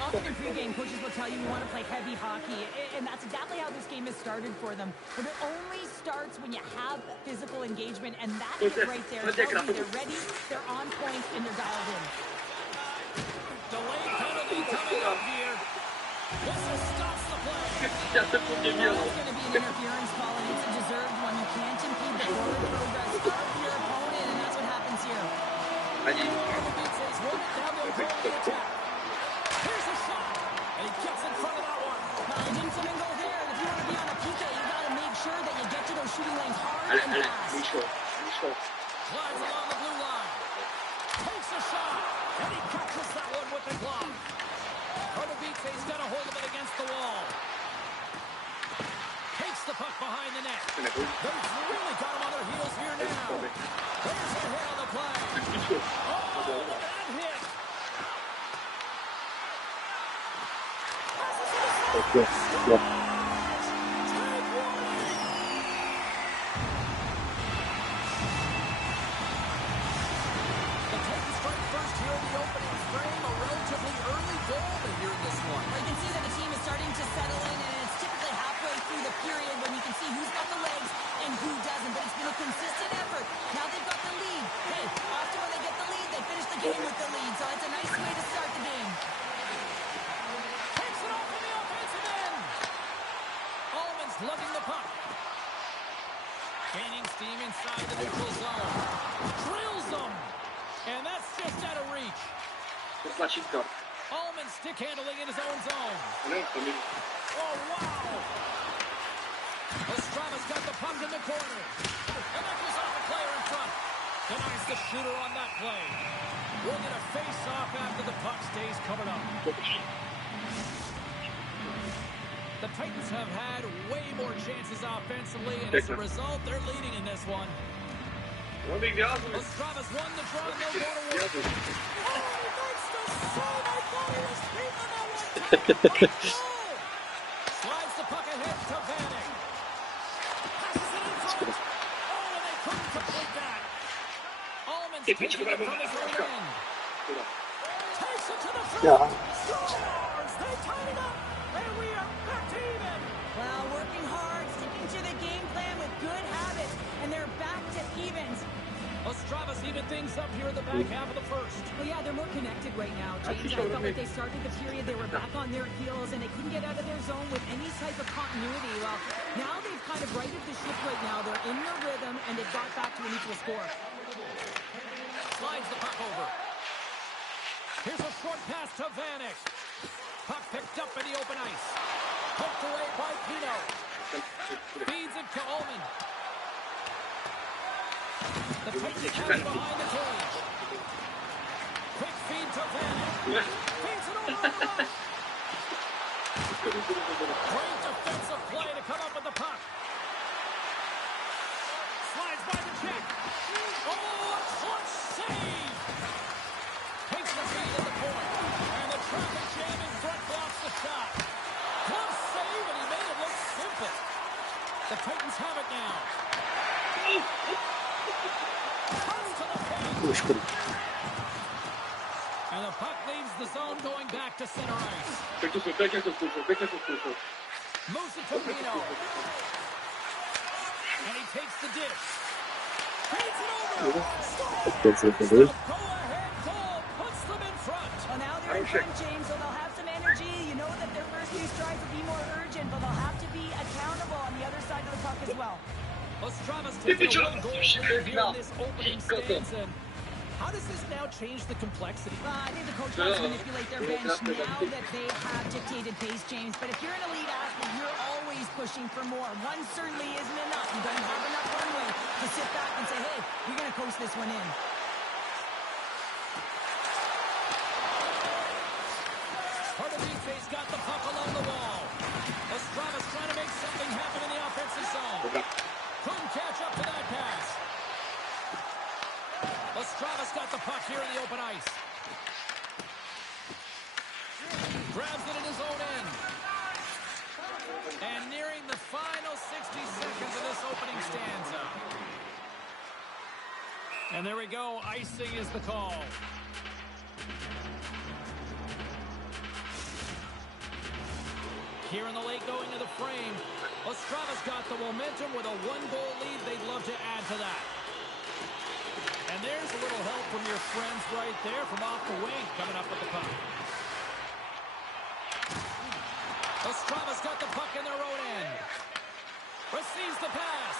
Often in pregame, coaches will tell you we want to play heavy hockey, and that's exactly how this game has started for them. But it only starts when you have physical engagement, and that is right there. They're ready, they're on point, and they're dialed in. Delayed penalty coming up here. Whistle stops the play. Well, that's going to be an interference call, and it's a deserved one. You can't impede the forward progress of your opponent, and that's what happens here. He's won it, now they'll go on the attack. Here's a shot, and he gets in front of that one. Well, you didn't come and go there, and if you want to be on a PK, you got to make sure that you get to those shooting lanes hard and fast. Glides along the blue line. Takes a shot, and he catches that one with the glove. He's got a hold of it against the wall. Takes the puck behind the net. They've really got him on their heels here now. There's a hit on the play. Oh, look at that hit. The Titans strike first here in the opening frame. A relatively early goal here in this one. You can see that the team is starting to settle in, and it's typically halfway through the period when you can see who's got the legs and who doesn't. But it's been a consistent effort. Now they've got the lead. Hey, often when they get the lead, they finish the game with the lead. So it's a nice way to start the game. Takes it off from the offensive end. Almonds lugging the puck. Gaining steam inside the neutral zone. Drills them. And that's just out of reach. Almond stick handling in his own zone. Oh, wow. Estrada's got the puck in the corner. And that goes off the player in front. Denies He's the shooter on that play. We'll get a face-off after the puck stays covered up. The Titans have had way more chances offensively, and as a result, they're leading in this one. Ostrava's won the draw, and they'll go to work. Oh, he makes the save. I thought he was beaten on that one. Slides the puck ahead to Vanek. Passes it in front. Oh, and they couldn't complete that. Allman's taking it from his own end. Takes it to the front. Scores! They tied it up, and we are back to even. Well, working hard, sticking to the game plan with good habits, and they're back to evens. Ostrava's even things up here in the back half of the first. Well, yeah, they're more connected right now, James. I felt like they started the period, they were back on their heels, and they couldn't get out of their zone with any type of continuity. Well, now they've kind of righted the ship right now. They're in their rhythm, and they've got back to an equal score. Slides the puck over. Here's a short pass to Vanek. Puck picked up in the open ice. Poked away by Pino. Feeds it to Allman. The Titans have it behind the cage. Quick feed to Vanek. Feeds it over on the rush. Great defensive play to come up with the puck. Slides by the check. Oh, a clutch save. Takes the feed at the point. And the traffic jam in front blocks the shot. Close save, and he made it look simple. The Titans have it now. And the puck leaves the zone going back to center ice. Moves it to Pino. And he takes the dish. Feeds it over. Scores! Go-ahead goal puts them in front. Well, now they're in front, James, so they'll have some energy. You know that their first few strides will be more urgent, but they'll have to be accountable on the other side of the puck as well. Ostrava's taking a one-goal lead here in this opening stanza. How does this now change the complexity? I think the coach wants to manipulate their bench now that they have dictated pace, James. But if you're an elite athlete, you're always pushing for more. One certainly isn't enough. You don't have enough runway to sit back and say, hey, we're going to coast this one in. Pardubice's got the puck along the wall. Ostrava's trying to make something happen in the offensive zone. Couldn't catch up to that pass. Ostrava's got the puck here in the open ice. Grabs it in his own end. And nearing the final 60 seconds of this opening stanza. And there we go. Icing is the call. Here in the late going of the frame. Ostrava's got the momentum with a one-goal lead. They'd love to add to that. And there's a little help from your friends right there from off the wing coming up with the puck. Ostrava's got the puck in their own end. Receives the pass.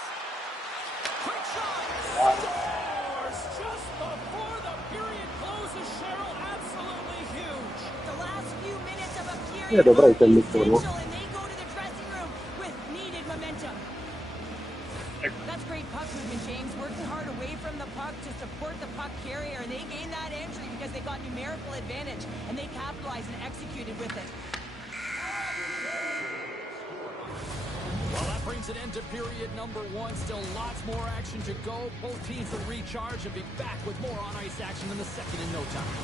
Quick shot. Scores just before the period closes. Cheryl, absolutely huge. The last few minutes of a period Yeah, dobra, are ten minut, no. essential, and they go to the dressing room with needed momentum. That's great puck movement, James. Working hard away from the puck to support the puck carrier, and they gained that entry because they got numerical advantage, and they capitalized and executed with it. Well, that brings an end to period number one. Still lots more action to go. Both teams will recharge and be back with more on-ice action in the second in no time.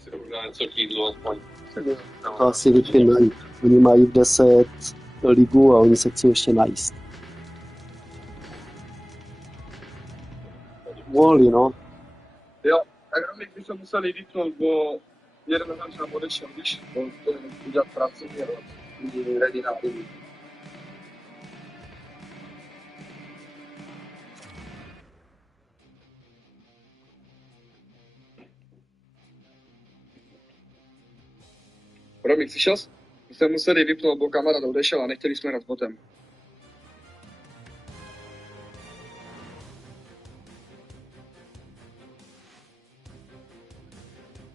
Si dobrá něco k jídlu aspoň. To asi vypínají. Oni mají v 10 ligu a oni se chtějí ještě najíst. Voli, no. Jo, tak my bychom museli vypnout, bo jeden hráč nám odešel, víš, on chtěl udělat práci, ready na ligu. Romík, slyšel jsi? My jsme museli vypnout, bo kamarád odešel a nechtěli jsme hrát botem.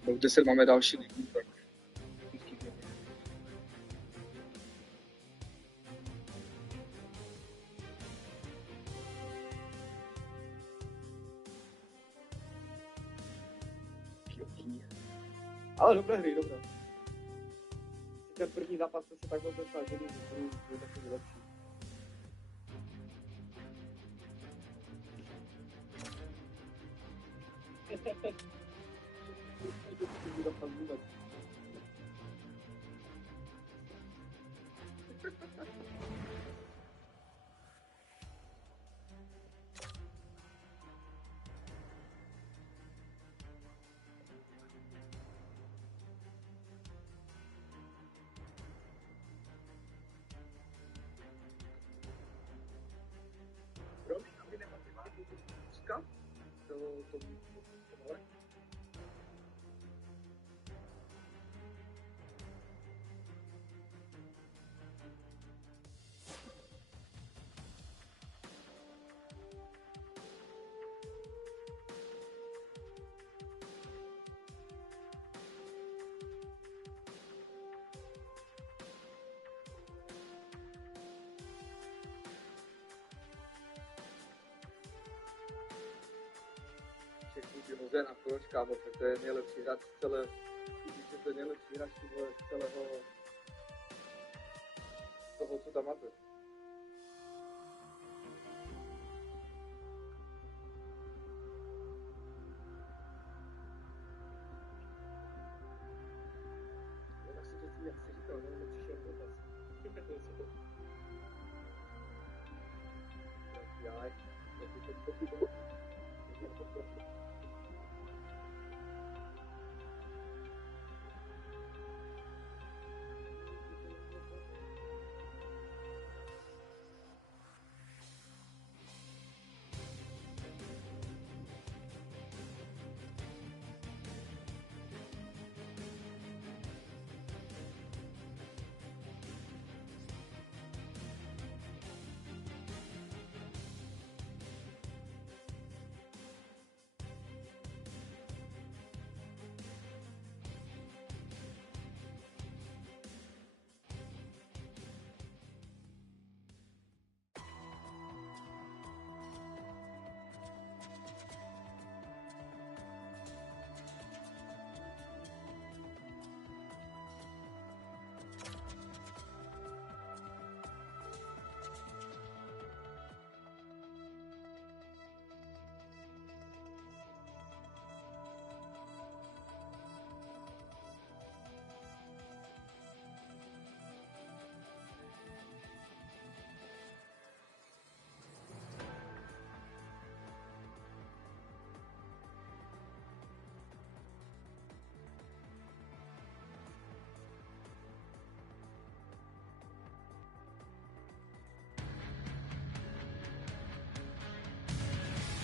Bo v 10 máme další ligu, tak... Ale dobré hry, dobré. Ten první zápas se takhle dostal, že je takový lepší. Hozen a proč, kámo, to je nejlepší hráč celé, to je nejlepší hráč celého toho, co tam máte. Jak si říkal, nejlepší šel dotaz. Jaj,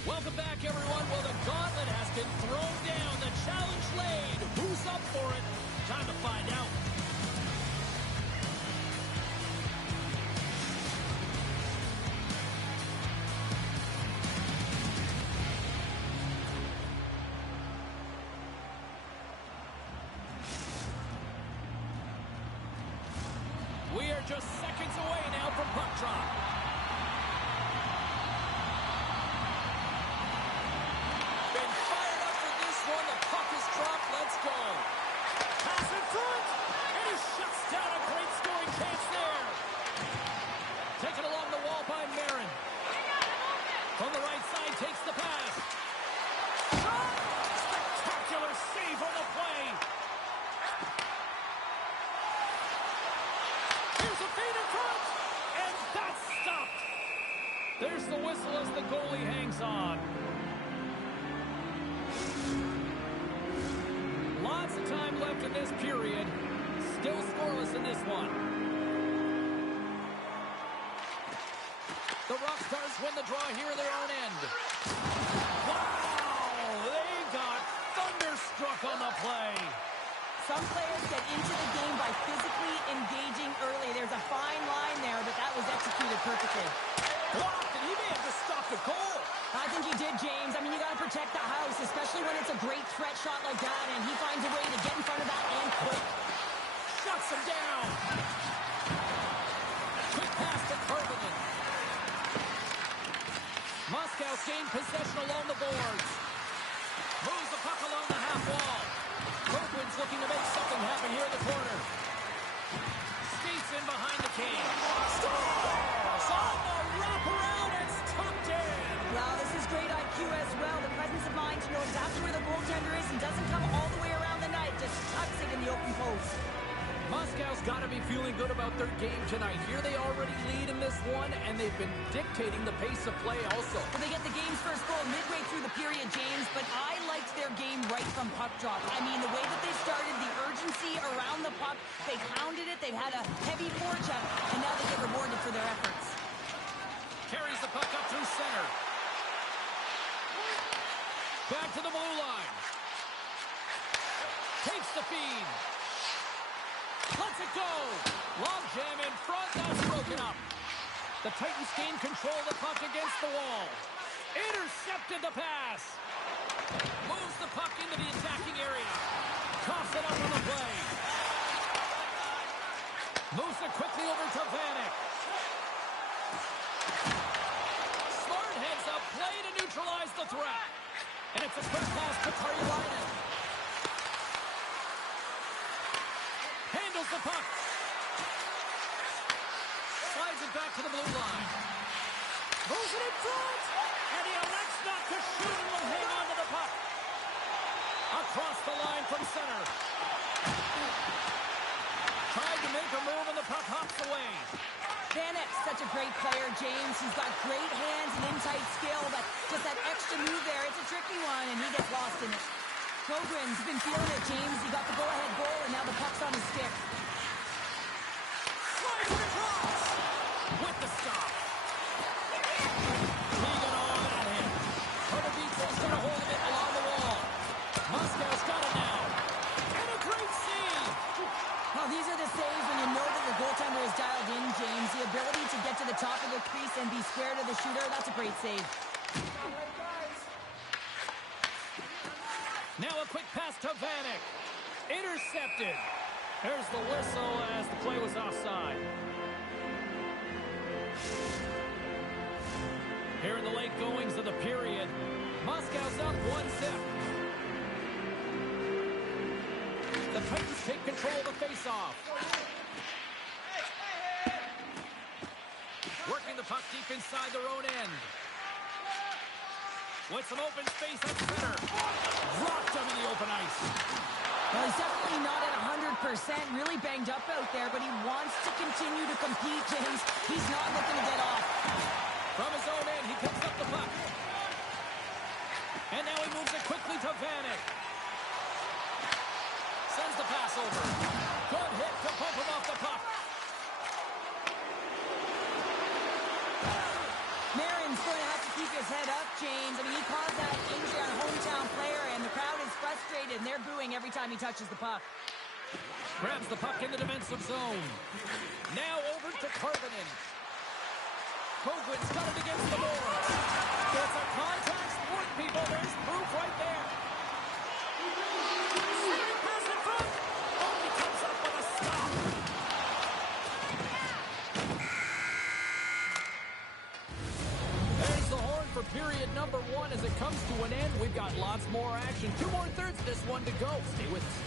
Welcome back, everyone. Well, the gauntlet has been thrown down. The challenge laid. Who's up for it? Time to find out. We are just seconds away now from puck drop. Let's go. Pass in front, and he shuts down a great scoring chance there. Taken along the wall by Marin. From the right side, takes the pass. Shot! Spectacular save on the play. Here's a feed in front, and that's stopped. There's the whistle as the goalie hangs on. Lots of time left in this period. Still scoreless in this one. The Rockstars win the draw here in their own end. Wow! They got thunderstruck on the play. some players get into the game by physically engaging early. There's a fine line there, but that was executed perfectly. Blocked, and he may have just stopped a goal. I think he did, James. I mean, you got to protect the house, especially when it's a great threat shot like that, and he finds a way to get in front of that and quick. Shuts him down. Quick pass to Koivunen. Moscow's gained possession along the boards. Moves the puck along the half wall. Koivunen looking to make something happen here in the corner. Skates in behind the King. Scores! On the wraparound, it's tucked in. Well, this is great IQ as well. The presence of mind to know exactly where the goaltender is and doesn't come all the way around the net. Just tucks it in the open post. Moscow's got to be feeling good about their game tonight. Here they already lead in this one, and they've been dictating the pace of play also. Well, they get the game's first goal midway through the period, James, but I liked their game right from puck drop. I mean, the way that they started, the urgency around the puck, they pounded it, they've had a heavy forecheck, and now they get rewarded for their efforts. Carries the puck up through center. Back to the blue line. Takes the feed. Lets it go. Long jam in front. That's broken up. The Titans gain control of the puck against the wall. Intercepted the pass. Moves the puck into the attacking area. Coughs it up on the play. Moves it quickly over to Vanek. Smart heads up play to neutralize the threat. And it's a quick pass to Tarjalainen. Handles the puck. Slides it back to the blue line. Moves it in front. And he elects not to shoot and will hang on to the puck. Across the line from center. Tried to make a move and the puck hops away. Vanek's such a great player, James. He's got great hands and in-tight skill, but just that extra move there, it's a tricky one, and he gets lost in it. Koivunen been feeling it, James. He got the go-ahead goal, and now the puck's on his stick. Slides it across. With the stop. Keegan on at him. Koivunen going to hold it along the wall. Moscow's got it now. And a great save. Well, these are the saves when you know that the goaltender is dialed in, James. The ability to get to the top of the crease and be square to the shooter, that's a great save. Now a quick pass to Vanek. Intercepted. There's the whistle as the play was offside. Here in the late goings of the period, Moscow's up 1-0. The Titans take control of the face-off. Working the puck deep inside their own end. With some open space at center. Dropped him in the open ice. Well, he's definitely not at 100%, really banged up out there, but he wants to continue to compete, James. He's not looking to get off. From his own end, he picks up the puck. And now he moves it quickly to Vanek. Sends the pass over. Good hit to bump him off the puck. Marin's going to have to keep his head up, James. I mean, he caused that injury on a hometown player, and the crowd is frustrated, and they're booing every time he touches the puck. Grabs the puck in the defensive zone. Now over to Koivunen. Koivu's got it against the boards. It's a contact sport, people. There's proof right there. Pass in front. Oh, he comes up with a stop. There's the horn for period number 1 as it comes to an end. We've got lots more action. 2 more thirds of this one to go. Stay with us.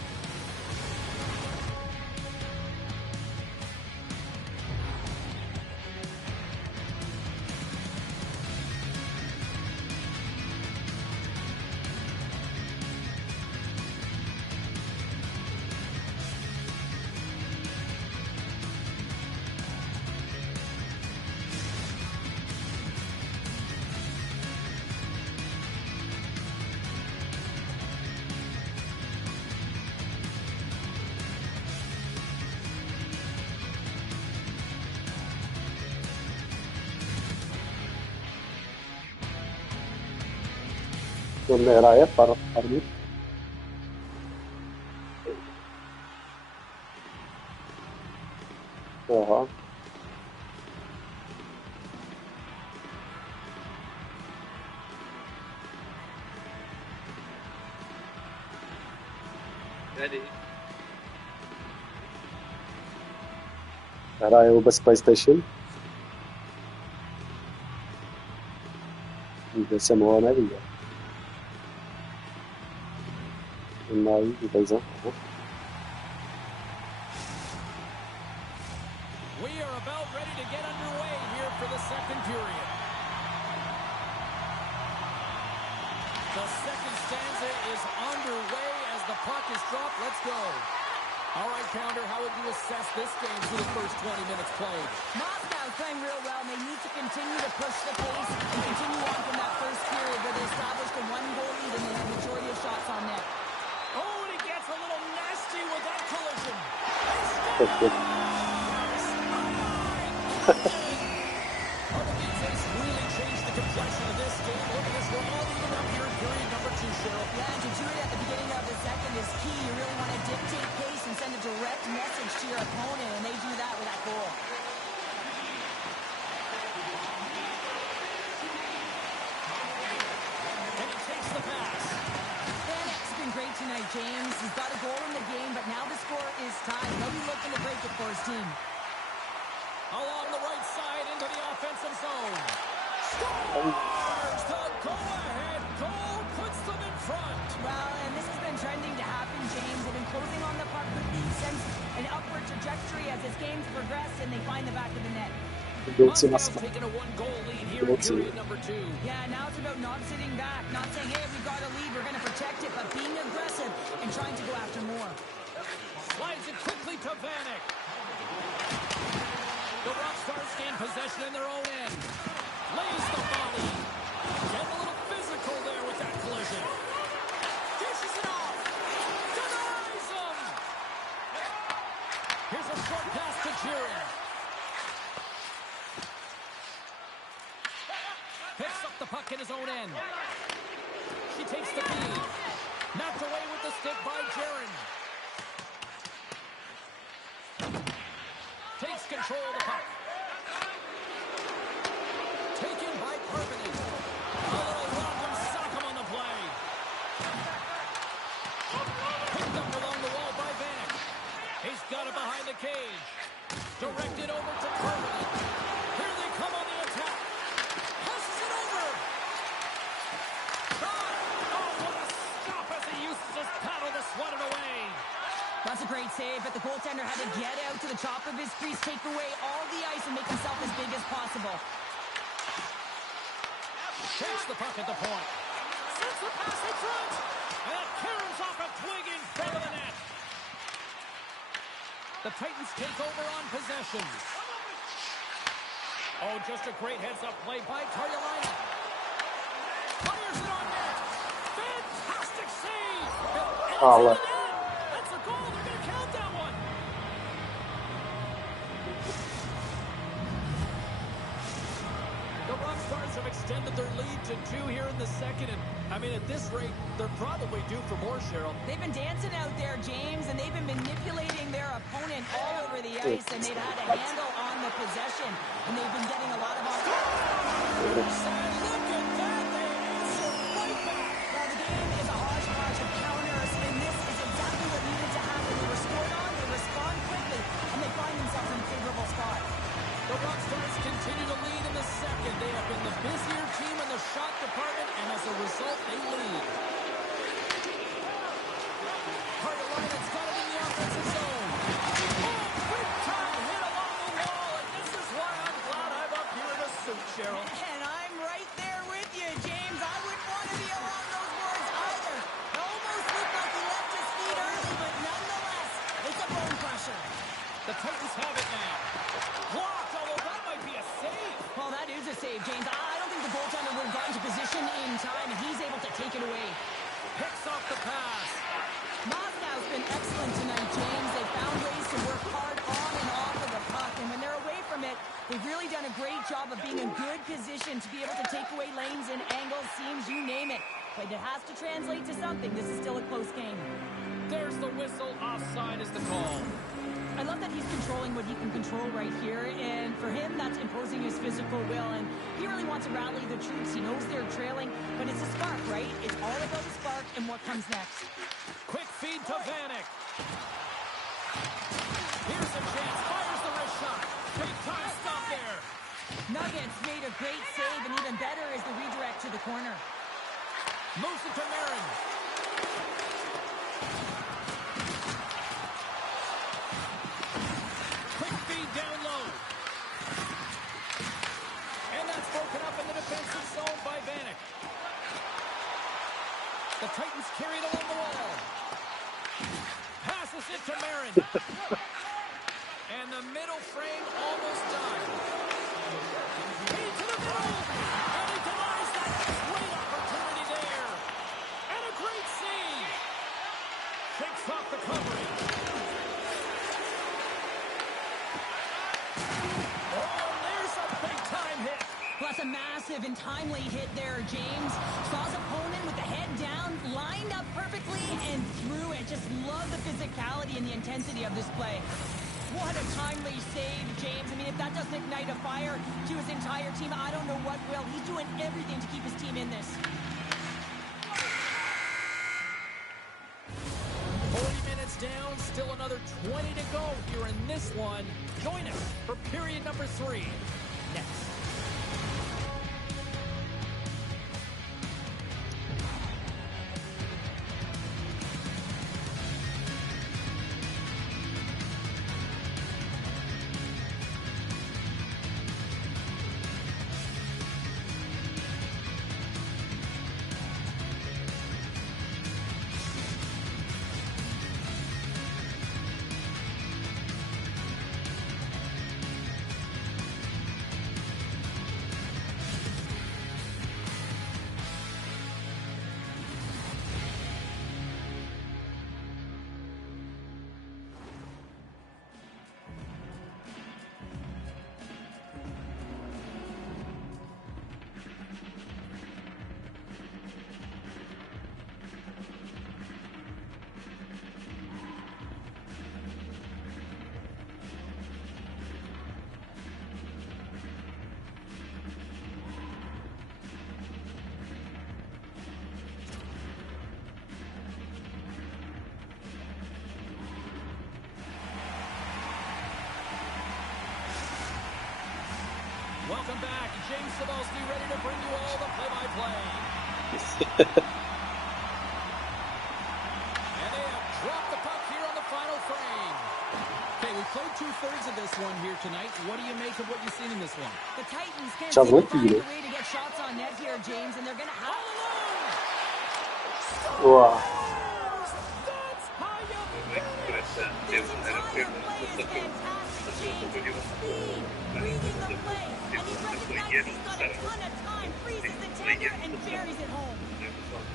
To nehraje pár minut. Ready? Hraje vůbec PlayStation? Nikdy jsem ho neviděl. Mají, vůbec za. We are about ready to get underway here for the second period. The second stanza is underway as the puck is dropped. Let's go. All right, Pounder, how would you assess this game through the first 20 minutes played? Moscow's playing real well, and they need to continue to push the pace and continue on from that first period where they established a one-goal lead and they had the majority of shots on net. Oh, and he gets a little nasty with that collision. Defense really changed the complexion of this game. Look at this, we're all even up here in period number 2, Cheryl. Yeah, and to do it at the beginning of the second is key. You really want to dictate pace and send a direct message to your opponent, and they do that with that goal. And he takes the pass. Vanek's been great tonight, James. He's got a goal in the game, but now the score is tied. He'll be looking to break it for his team. Along the right side into the offensive zone. Scores! The go-ahead goal puts them in front. Well, and this has been trending to happen, James. They've been closing on the puck quickly, sends an upward trajectory as this game's progressed, and they find the back of the net. Budoucí Moscow's Moskva. taking a one-goal lead here in period number 2. Yeah, now it's about not sitting back, not saying, hey, we've got a lead, we're going to protect it, but being aggressive and trying to go after more. Slides it quickly to Vanek. The Rockstars gain possession in their own end. Lays the body. Getting a little physical there with that collision. Dishes it off. Denies him. Here's a short pass to Jiren. Picks up the puck in his own end. She takes the feed. Knocked away with the stick by Jiren. Takes control of the puck. Taken by Carpenter. A little rock'em sock'em on the play. Picked up along the wall by Vanek. He's got it behind the cage. Directed over to Carpenter. Here they come on the attack. Passes it over. Oh, what a stop as he used his paddle to swat it away. That's a great save, but the goaltender had to get out to the top of his crease, take away all the ice, and make himself as big as possible. Takes the puck at the point. Sends the pass in front. And caroms off a twig in front of the net. The Titans take over on possession. Oh, just a great heads-up play by Karjalainen. Fires it on net. Fantastic save. And Ale. that's a goal. They're going to count that one. The Rockstars have extended their lead to 2 here in the second. And, I mean, at this rate, they're probably due for more, Cheryl. They've been dancing out there, James, and they've been manipulating their opponent all over the ice, and they've had a handle on the possession, and they've been getting a lot of Look at that. They answer right back. Well, the game is a hodgepodge of counters, and this is exactly what needed to happen. They were scored on, they respond quickly, and they find themselves in a favorable spot. The Rockstars continue to lead in the second. They have been the busier team in the shot department, and as a result, they lead. Karjalainen's got it in the offensive zone. Oh, quick time hit along the wall, and this is why I'm glad I'm up here in a suit, Cheryl. And I'm right there with you, James. I wouldn't want to be along those boards either. It almost looked like he left his feet early, but nonetheless, it's a bone crusher. The Titans have it now. Blocked, although that might be a save. Well, that is a save, James. I don't think the goaltender would have gotten to position in time, and he's able to take it away. Picks off the pass. Moscow's been excellent tonight, James. They found ways to work hard on and off of the puck, and when they're away from it, they've really done a great job of being in good position to be able to take away lanes and angles, seams, you name it. But it has to translate to something. This is still a close game. There's the whistle. Offside is the call. I love that he's controlling what he can control right here, and for him, that's imposing his physical will, and he really wants to rally the troops. He knows they're trailing, but it's a spark, right? It's all about the spark and what comes next. Quick feed to Vanek. Here's a chance. Fires the wrist shot. Big time stop there. Nuggets made a great save, and even better is the redirect to the corner. Moves it to Marin. Quick feed down low. And that's broken up in the defensive zone by Vanek. The Titans carry it along the wall. Passes it to Marin. And the middle frame almost done. Key to the goal. And he denies that. Great opportunity there. And a great save. Shakes off the covering. Oh, there's a big-time hit. Plus a massive and timely hit there, James. Saw his opponent with the head down, lined up perfectly, and threw it. Just love the physicality and the intensity of this play. What a timely save, James. I mean, if that doesn't ignite a fire to his entire team, I don't know what will. He's doing everything to keep his team in this. 40 minutes down, still another 20 to go here in this one. Join us for period number 3 next. Welcome back. James Cebulski ready to bring you all the play-by-play. And they have dropped the puck here on the final frame. Okay, we played 2/3 of this one here tonight. What do you make of what you've seen in this one? The Titans can't Ça seem va, to find il a way to get shots on net here, James, and they're going to have... Wow. That's how you This entire play is fantastic, James. Speed, reading the play, and he recognizes he's got a ton of time, freezes the tender, and buries it home.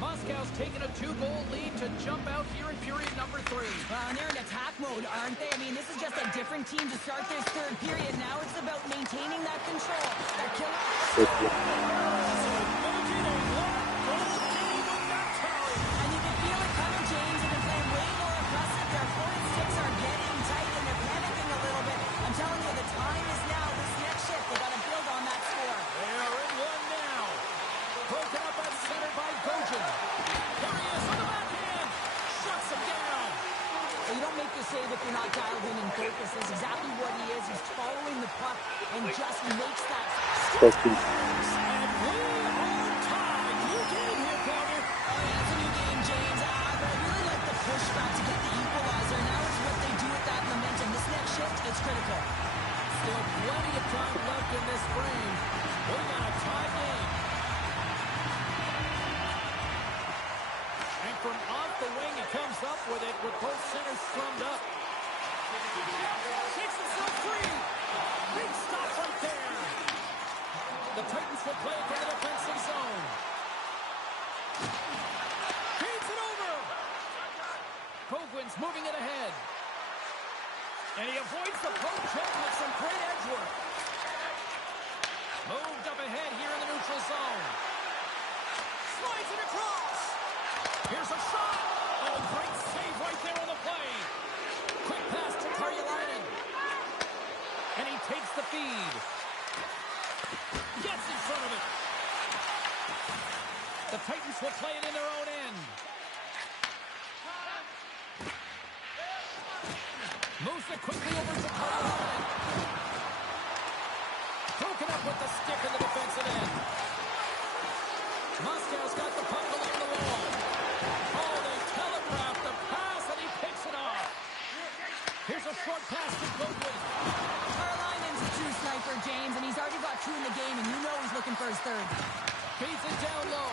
Moscow's taken a 2-goal lead to jump out here in period number 3. Well, and they're in attack mode, aren't they? I mean, this is just a different team to start this third period. Now it's about maintaining that control. That killer. And you can feel it coming, James. They've been playing way more aggressive. Their opponent's sticks are getting tight, and they're panicking a little bit. I'm telling you, the time is now. This next shift, they got to build on that score. They are in one now. Broken up at center by Gojin. Here he is on the backhand. Shuts him down. Well, you don't make the save if you're not dialed in and focused. That's exactly what he is. He's following the puck and just makes that. And we are tied. New game here, Carter. It's a new game, James. But I really like the pushback to get the equalizer. Now it's what they do with that momentum. This next shift, it's critical. Still plenty of time left in this frame. We got a tie game. And from off the wing, he comes up with it with both centers strummed up. Shakes himself free. Big stop right there. The Titans will play from the defensive zone. Feeds it over. Kogwin's moving it ahead. And he avoids the poke check with some great edge work. Moved up ahead here in the neutral zone. Slides it across. Here's a shot. Oh, great save right there on the play. Quick pass to Karjalainen. And he takes the feed. Gets in front of it. The Titans will play it in their own end. it quickly over to Carolina. Broken up with the stick in the defensive end. Moscow's got the puck along the wall. Oh, they telegraphed the pass, and he picks it off. Here's a short pass to Goodwin. Carolina's a true sniper, James, and he's already got two in the game, and you know he's looking for his third. Feeds it down low.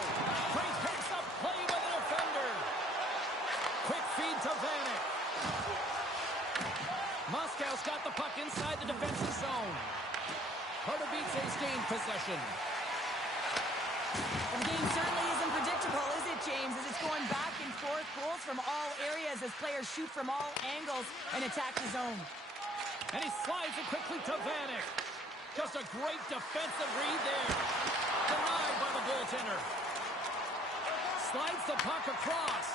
Price picks up play by the defender. Quick feed to Vanek. Moscow's got the puck inside the defensive zone. Pardubice's gained possession. The game certainly isn't predictable, is it, James? As it's going back and forth, goals from all areas as players shoot from all angles and attack the zone. And he slides it quickly to Vanek. Just a great defensive read there. Denied by the goaltender. Slides the puck across.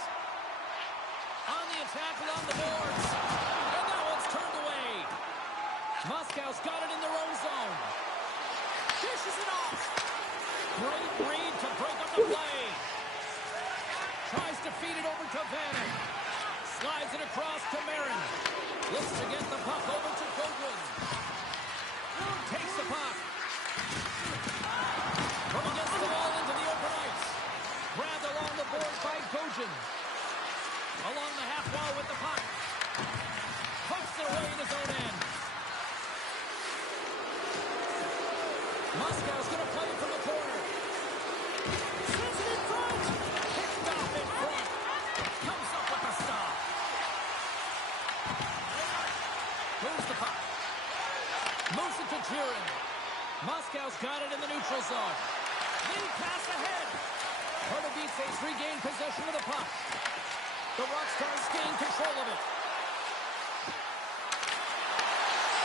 On the attack along the boards. And that one's turned away. Moscow's got it in their own zone. Dishes it off. Great read to break up the play. Tries to feed it over to Vanek. Slides it across to Marin. Looks to get the puck over to Goodwin. Takes the puck. From against the wall into the open ice. Grabbed along the board by Gojin. Along the half wall with the puck. Pucks it away in his own end. Moscow's going to play it from the corner. Sends it in front. Picked off in front. Comes up with a stop. Moves the puck. Moves it to Jiren. Moscow's got it in the neutral zone. Lead pass ahead. Pardubice's regained possession of the puck. The Rockstars gain control of it.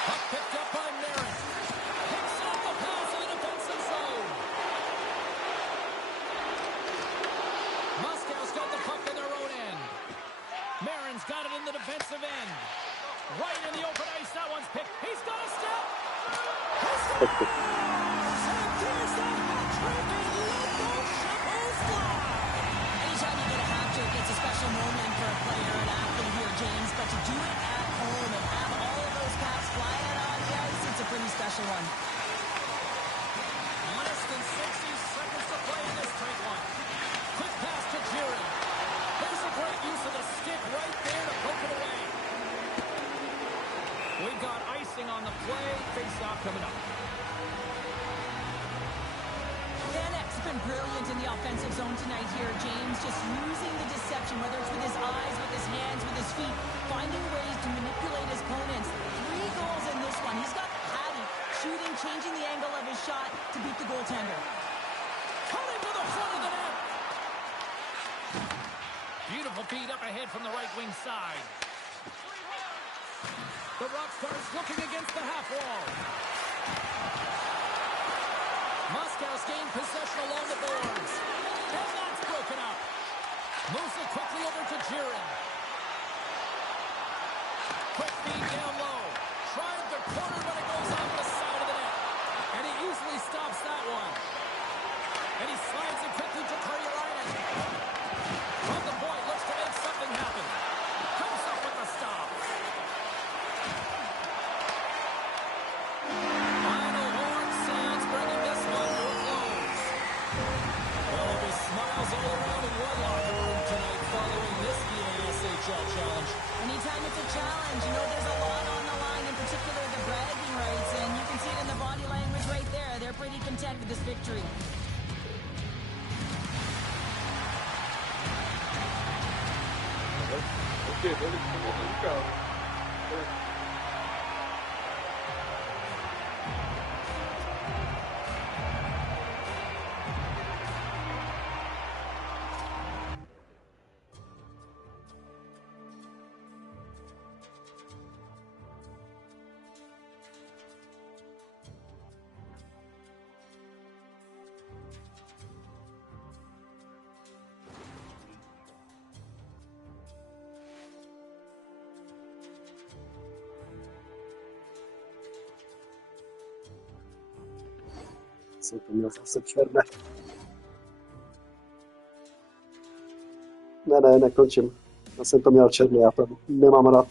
Puck picked up by Marin. Picks up the pass in the defensive zone. Moscow's got the puck in their own end. Marin's got it in the defensive end. Right in the open ice. That one's picked. He's got a step. He's got it. And there's the hat trick, and let those shovels fly. Anytime you get a hat trick, it's a special moment for a player, an athlete here, James. But to do it at home and have all of those caps flying on the ice, it's a pretty special one. Less than 60 seconds to play in this tight one. Quick pass to Jiren. There's a great use of the stick right there to poke it away. We've got icing on the play. Face-off coming up. Vanek's been brilliant in the offensive zone tonight here, James. Just using the deception, whether it's with his eyes, with his hands, with his feet, finding ways to manipulate his opponents. 3 goals in this one. He's got the patty, shooting, changing the angle of his shot to beat the goaltender. Cutting to the front of the net. Beautiful feed up ahead from the right wing side. The Rockstars looking against the half wall. Moscow's gained possession along the boards. And that's broken up. Moves it quickly over to Jiren. Quick feed down low. Tried the corner, but it goes off the side of the net. And he easily stops that one. And he slides it quickly to Carolina. From the point, looks to make something happen. Comes up with the stop. Final horn sounds, bringing this one to a close. Well, there'll be smiles all around in one locker room tonight following this EASHL challenge. Anytime it's a challenge, you know there's a lot on the line, in particular the bragging rights, and you can see it in the body language right there. They're pretty content with this victory. Ok, vou ele de carro. Jsem to měl zase černé. Ne, nekončím. Já jsem to měl černé, já to nemám rád.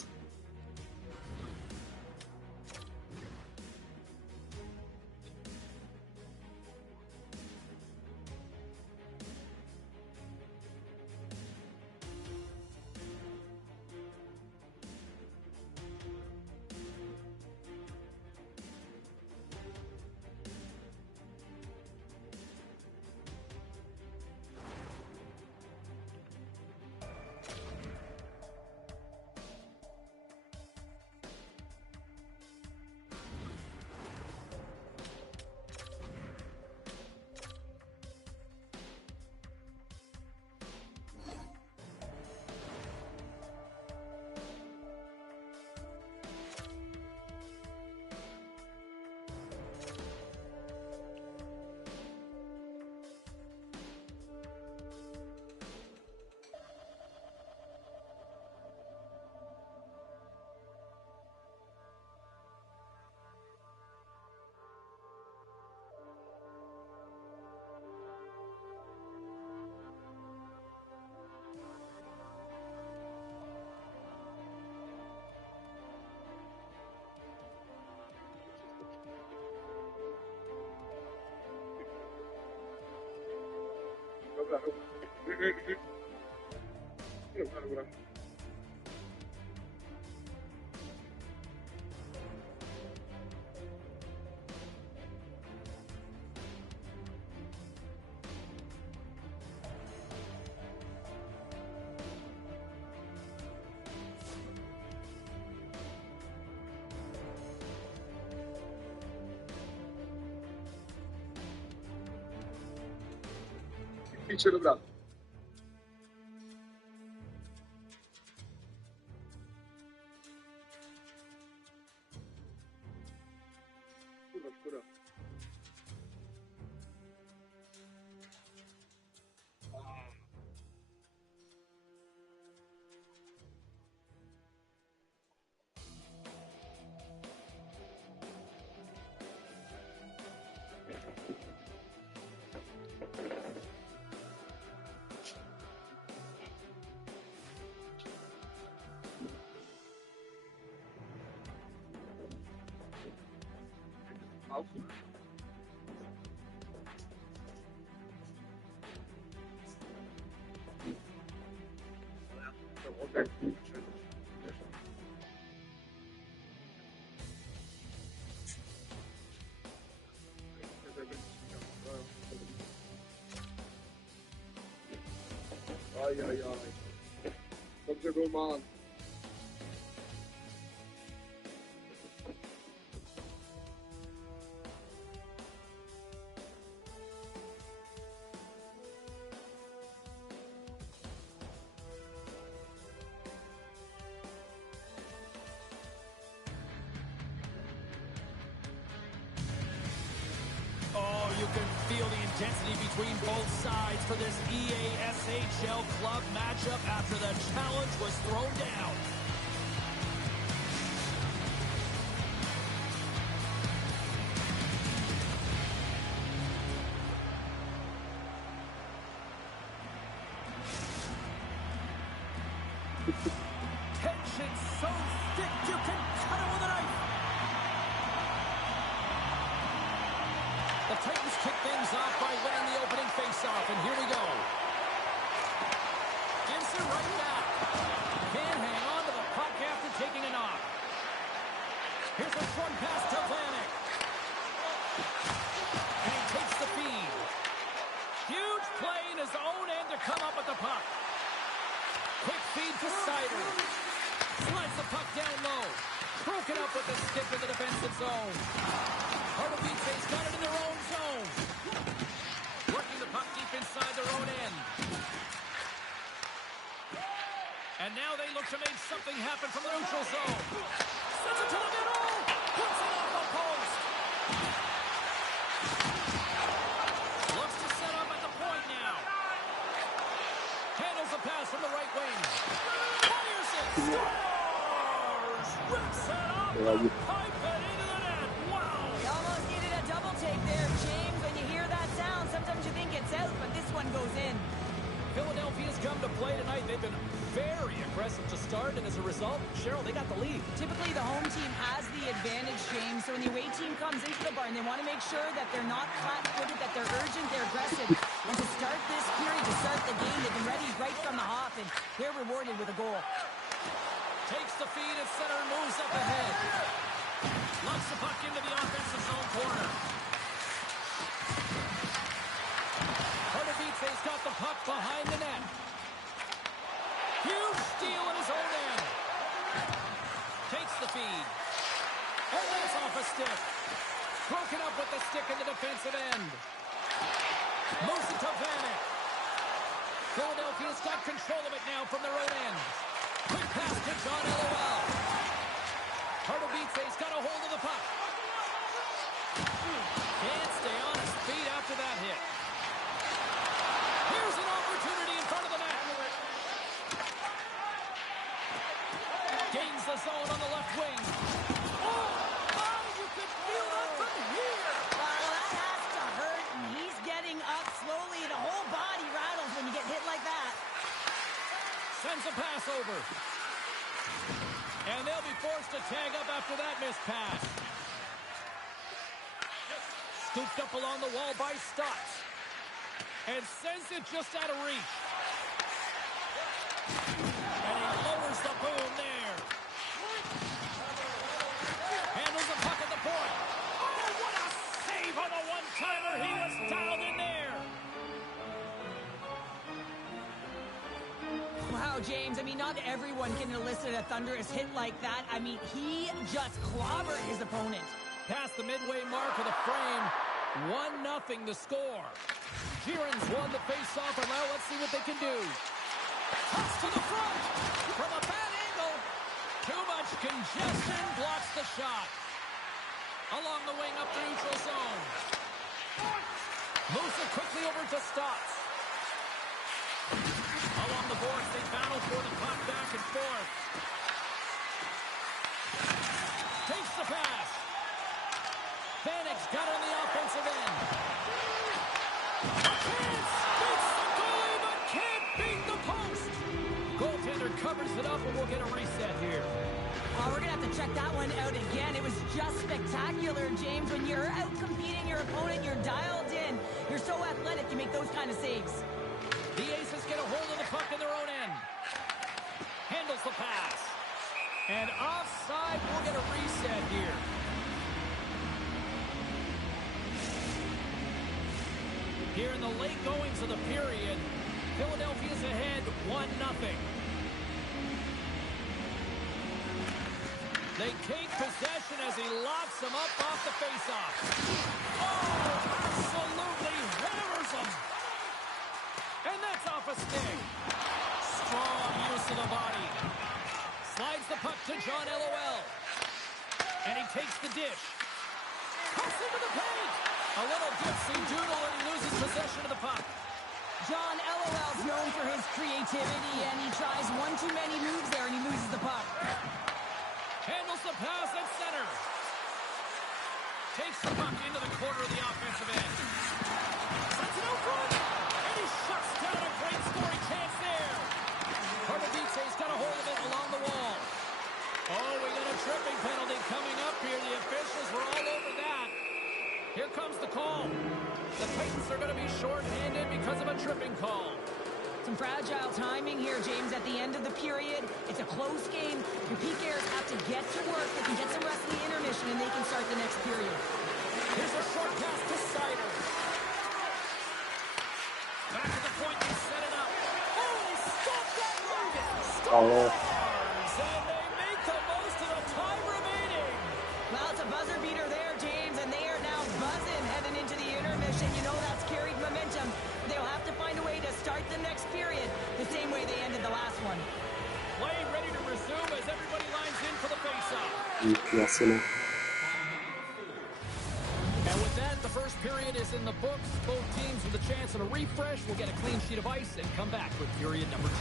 Dobra. Dobra. Dice dobra. Szkoda. Auf. Aj. Dobrze, golman. Oh, you can feel the intensity between both sides for this EASHL club matchup after the challenge was thrown down. Tension so thick you can cut it with a knife. The Titans kick things off by winning the opening faceoff, and here we go. Gibson right back. Can't hang on to the puck after taking a knock. Here's a short pass to Vanek. And he takes the feed. Huge play in his own end to come up with the puck. Quick feed to Sider. Slides the puck down low. Broken up with the stick in the defensive zone. Pardubice's got it in their own zone. Working the puck deep inside their own end. And now they look to make something happen from the neutral zone. Sends it to the middle. Puts it off the post. Looks to set up at the point now. Handles the pass from the right wing. Fires it. Scores! Rips it up. Pipe it into the net. Wow! You almost needed a double take there, James. When you hear that sound, sometimes you think it's out, but this one goes in. Philadelphia's come to play tonight. They've been very aggressive to start, and as a result, Cheryl, they got the lead. Typically, the home team has the advantage, James. So when the away team comes into the barn, they want to make sure that they're not flat-footed, that they're urgent, they're aggressive. And to start this period, to start the game, they've been ready right from the hop, and they're rewarded with a goal. Takes the feed at center and moves up ahead. Lumps the puck into the offensive zone corner. Pardubice's got the puck behind the net. Huge steal in his own end. Takes the feed. Oh, that's off a stick. Broken up with the stick in the defensive end. Moves it to Vanek. Philadelphia's got control of it now from their own end. Quick pass to John LOL. Pardubice's got a hold of the puck. Can't stay on his feet after that hit. Here's an opportunity in front of the net. Gains the zone on the left wing. Oh, you can feel that from here. Well, that has to hurt, and he's getting up slowly. The whole body rattles when you get hit like that. Sends a pass over. And they'll be forced to tag up after that missed pass. Scooped up along the wall by Stotts. And sends it just out of reach. And he lowers the boom there. Handles the puck at the point. Oh, what a save on the one-timer. He was dialed in there. Wow, James, I mean, not everyone can elicit a thunderous hit like that. I mean, he just clobbered his opponent. Past the midway mark of the frame, 1-0 the score. Sheeran's won the face-off, and now let's see what they can do. Toss to the front from a bad angle. Too much congestion blocks the shot. Along the wing up the neutral zone. Moves it quickly over to Stotts. Along the boards, they battle for the puck back and forth. Takes the pass. Bannick's got on the offensive end. A chance! Beats the goalie, but can't beat the post. Goaltender covers it up, and we'll get a reset here. Oh, we're going to have to check that one out again. It was just spectacular, James. When you're out competing your opponent, you're dialed in. You're so athletic, you make those kind of saves. The Aces get a hold of the puck in their own end. Handles the pass. And offside, we'll get a reset here. Here in the late goings of the period, Philadelphia's ahead 1-0. They take possession as he locks them up off the faceoff. Oh, absolutely hammers them. And that's off a stick. Strong use of the body. Slides the puck to John LOL. And he takes the dish. Cuts into the paint. A little dipsy doodle and he loses possession of the puck. John LOL's known for his creativity, and he tries one too many moves there, and he loses the puck. Handles the pass at center. Takes the puck into the corner of the offensive end. Sets it out front. And he shuts down a great scoring chance there. Pardubice's got a hold of it along the wall. Oh, we got a tripping penalty coming up here. The officials were all over that. Here comes the call. The Titans are going to be short-handed because of a tripping call. Some fragile timing here, James, at the end of the period. It's a close game. Your PKers have to get to work. They can get some rest in the intermission, and they can start the next period. Here's a short pass to Sider. Back to the point, they set it up. Oh, they stop that move! Stars! And they make the most of the time remaining. Well, it's a buzzer beater there, James, and they are now buzzing heading into the intermission. You know that's carried momentum. They'll have to find a way to start the next period the same way they ended the last one. Play ready to resume as everybody lines in for the face-off. Jasne. And with that, the first period is in the books. Both teams with a chance at a refresh will get a clean sheet of ice and come back with period number 2.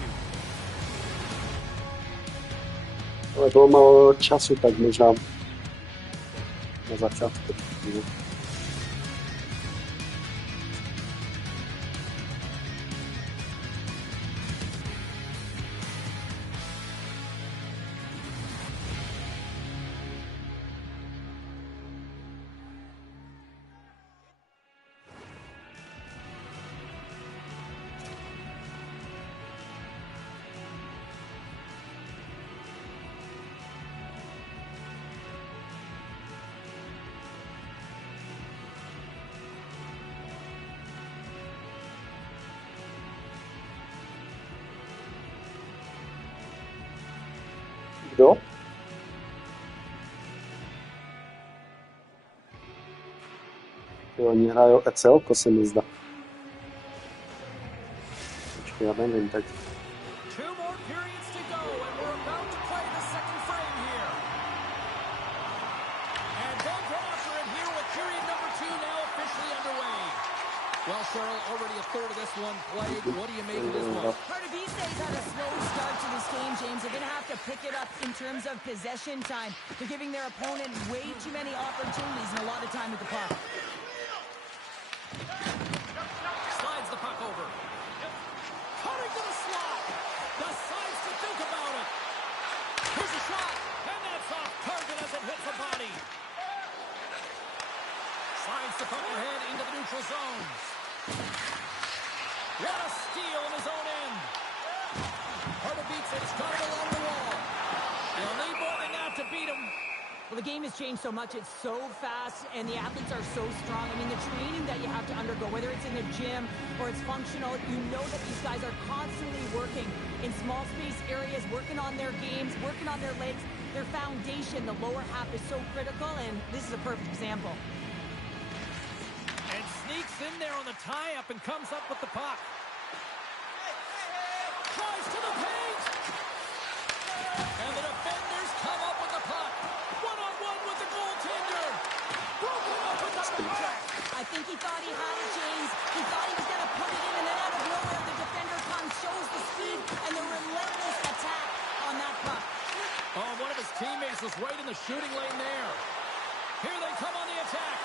Ale bylo málo času, tak možná na začátku. Kdo? Jo, oni hrajou ECL, se mi zdá. Počkej, já nevím teď. 2 more periods to go, and we're about to play the second frame here. And they'll go after it here with period number 2 now officially underway. Well, Cheryl, already a third of this one played. What do you make of this one? Pardubice's had a slow start to this game, James. They're going to have to pick it up in terms of possession time. They're giving their opponent way too many opportunities and a lot of time with the puck. Slides the puck over. Cutting to the slot. Decides to think about it. Here's a shot. And that's off target as it hits the body. Slides the puck ahead into the neutral zone. It's got it along the wall. They'll need more than that to beat him. Well, the game has changed so much. It's so fast, and the athletes are so strong. I mean, the training that you have to undergo, whether it's in the gym or it's functional, you know that these guys are constantly working in small space areas, working on their games, working on their legs. Their foundation, the lower half, is so critical, and this is a perfect example. And sneaks in there on the tie-up and comes up with the puck. Tries to the paint. And the defenders come up with the puck. One-on-one with the goaltender. Broken up with the check. I think he thought he had it, James. He thought he was going to put it in, and then out of nowhere, the defender comes, shows the speed, and the relentless attack on that puck. Oh, one of his teammates was right in the shooting lane there. Here they come on the attack.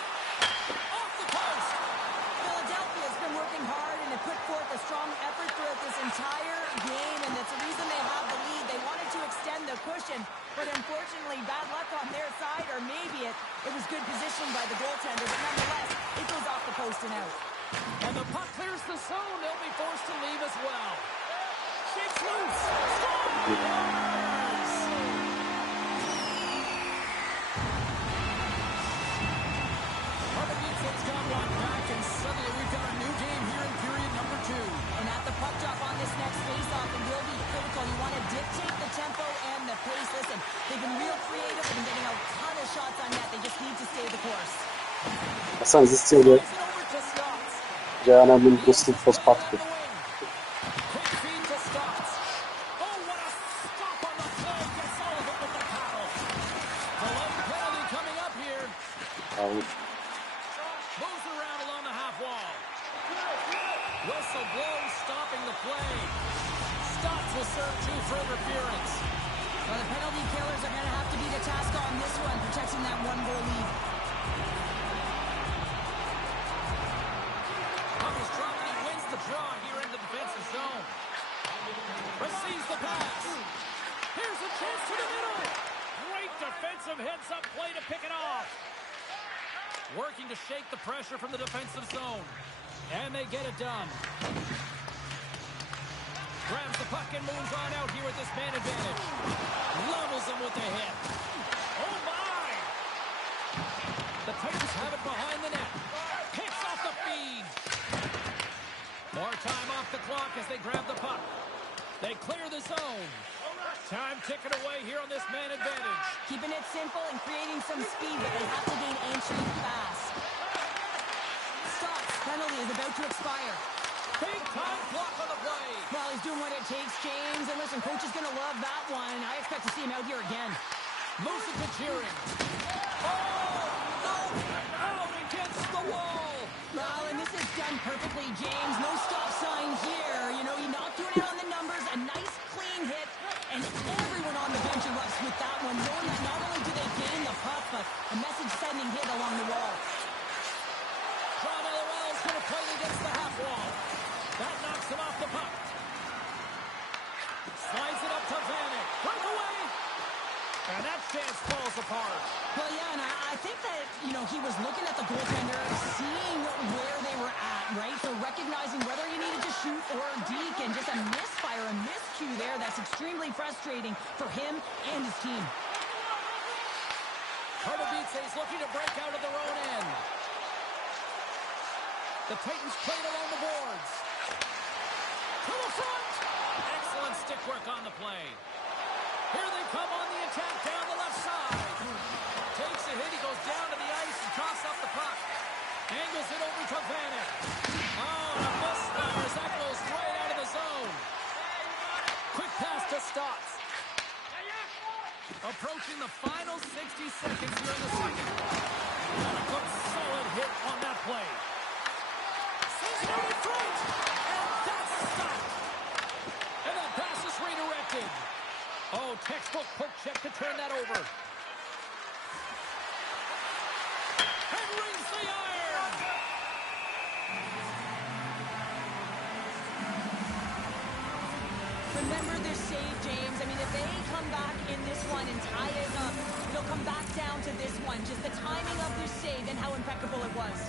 Off the post. Philadelphia's been working hard and have put forth a strong effort throughout this entire game, and that's the reason they have the lead. They wanted to extend the cushion, but unfortunately, bad luck on their side, or maybe it was good positioning by the goaltender, but nonetheless, it goes off the post and out. And the puck clears the zone. They'll be forced to leave as well. Shakes loose. Scores! It's got one back, and suddenly we've got a new game here in period number 2. And at the puck drop on this next faceoff, it will be critical. You want to dictate the tempo and the pace. Listen, they've been real creative. They've been getting a ton of shots on net. They just need to stay the course. Já jsem zjistil, že já nevím pustit po spadku. Whistle blows, stopping the play. Stotts will serve 2 for interference. Well, the penalty killers are going to have to be the task on this one, protecting that 1-goal lead. Puck is dropped, and he wins the draw here in the defensive zone. Receives the pass. Here's a chance to the middle. Great defensive heads-up play to pick it off. Working to shake the pressure from the defensive zone. And they get it done. Grabs the puck and moves on out here with this man advantage. Levels him with the hit. Oh, my! The Titans have it behind the net. Picks off the feed. More time off the clock as they grab the puck. They clear the zone. Time ticking away here on this man advantage. Keeping it simple and creating some speed, but they have to gain entry fast. Penalty is about to expire. Big time block on the play. Well, he's doing what it takes, James. And listen, coach is going to love that one. I expect to see him out here again. Moves it to cheering. Oh! Out against the wall. Well, and this is done perfectly, James. No stop sign here. You know, you're not doing it on the numbers. A nice, clean hit. And everyone on the bench erupts with that one, knowing that not only do they gain the puck, but a message-sending hit along the wall. Playing against the half wall. That knocks him off the puck. Slides it up to Vanek. Breakaway. And that chance falls apart. Well, yeah, and I think that, you know, he was looking at the goaltender, seeing where they were at, right? So recognizing whether he needed to shoot or deke, and just a misfire, a miscue there. That's extremely frustrating for him and his team. Pardubice is looking to break out of their own end. The Titans played along the boards. To the front. Excellent stick work on the play. Here they come on the attack down the left side. Takes a hit. He goes down to the ice and tosses up the puck. Angles it over to Vanek. Oh, a misfire as that goes right out of the zone. Quick pass to Stotts. Approaching the final 60 seconds here in the second. And a good solid hit on that play. Out in front, and that's stopped. And that pass is redirected. Oh, textbook poke check to turn that over. And rings the iron. Remember their save, James. I mean, if they come back in this one and tie it up, it'll come back down to this one. Just the timing of their save and how impeccable it was.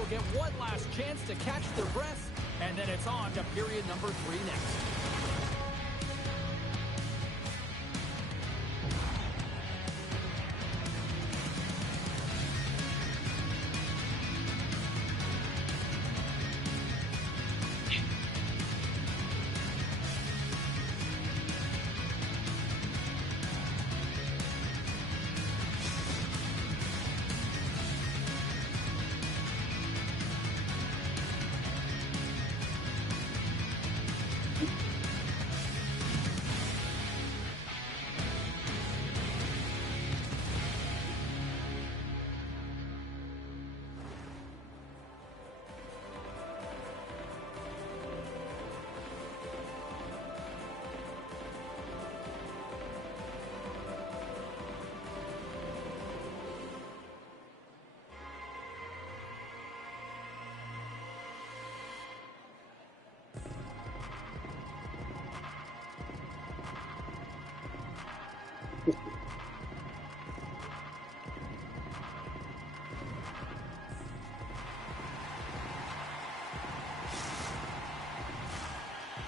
will get one last chance to catch their breath, and then it's on to period number 3 next.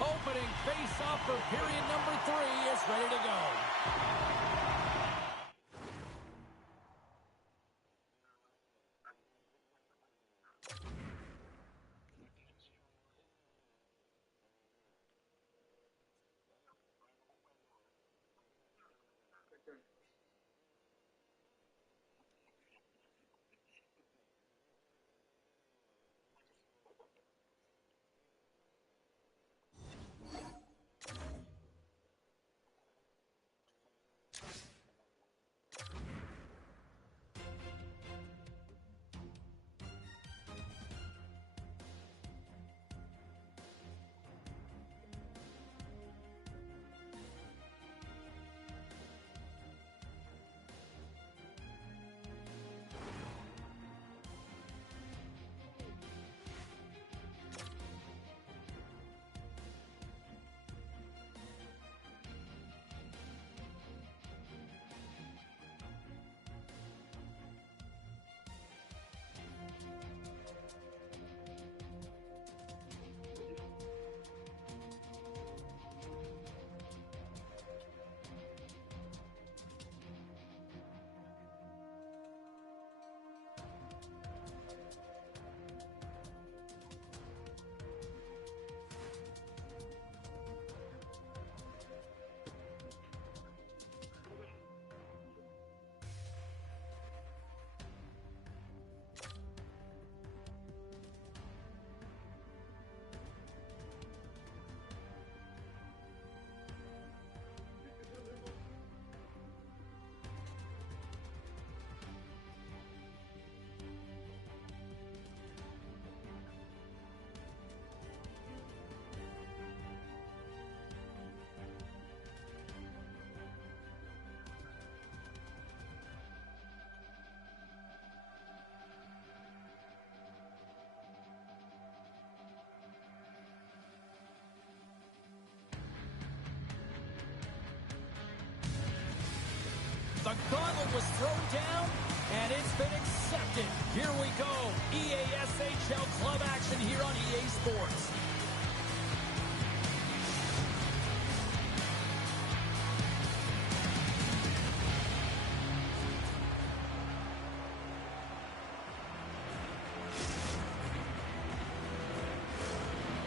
Opening face-off for period number 3 is ready to go. The gauntlet was thrown down, and it's been accepted. Here we go. EASHL club action here on EA Sports.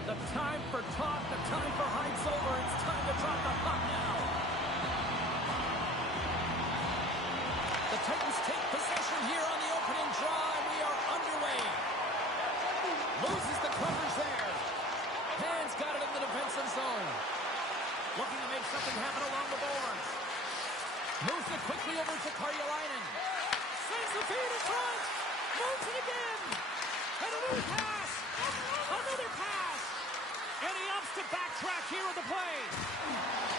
The time for talk, the time for hype's over. It's time to drop the puck now. The Titans take possession here on the opening draw, and we are underway. Loses the coverage there. Hands got it in the defensive zone. Looking to make something happen along the boards. Moves it quickly over to Karjalainen. Sends the feed in front. Moves it again. And another pass. Another pass. And he opts to backtrack here on the play.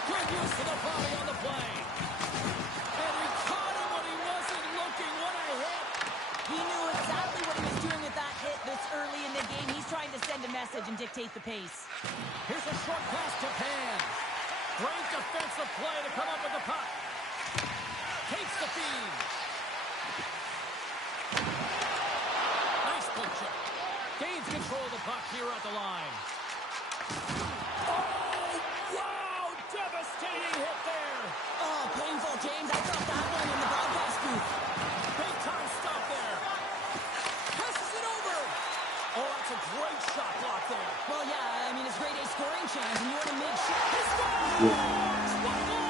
Good use of the body on the play. And he caught him when he wasn't looking. What a hit. He knew exactly what he was doing with that hit this early in the game. He's trying to send a message and dictate the pace. Here's a short pass to Pan. Great defensive play to come up with the puck. Takes the feed. Nice pull check. puck here at the line. Oh, wow! Devastating hit there. Oh, painful, James. I felt that one in the broadcast booth. Big time stop there. Passes it over. Oh, that's a great shot block there. Well, yeah, I mean, it's grade A scoring chance, and you want to make sure. He scores! What goal!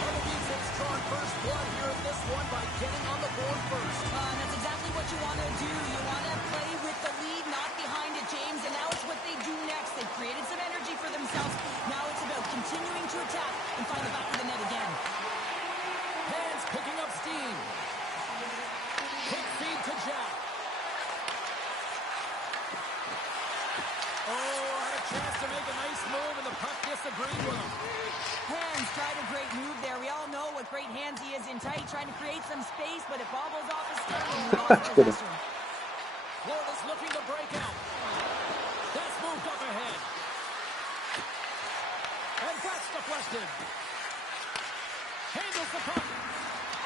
Pardubice's drawn first blood here in this one by getting on the board first. That's exactly what you want to do. You want to play with the lead, not behind it, James, and now it's what they do next. They've created some energy for themselves. Now it's about continuing to attack and find the back of the net again. Hands picking up steam. Quick feed to Jack. Oh, had a chance to make a nice move, and the puck disagreed with him. Hands tried a great move there. We all know what great hands he is in tight, trying to create some space, but it bobbles off his stick and he lost possession. Florida's looking to break out. That's moved up ahead. And that's deflected. Handles the puck.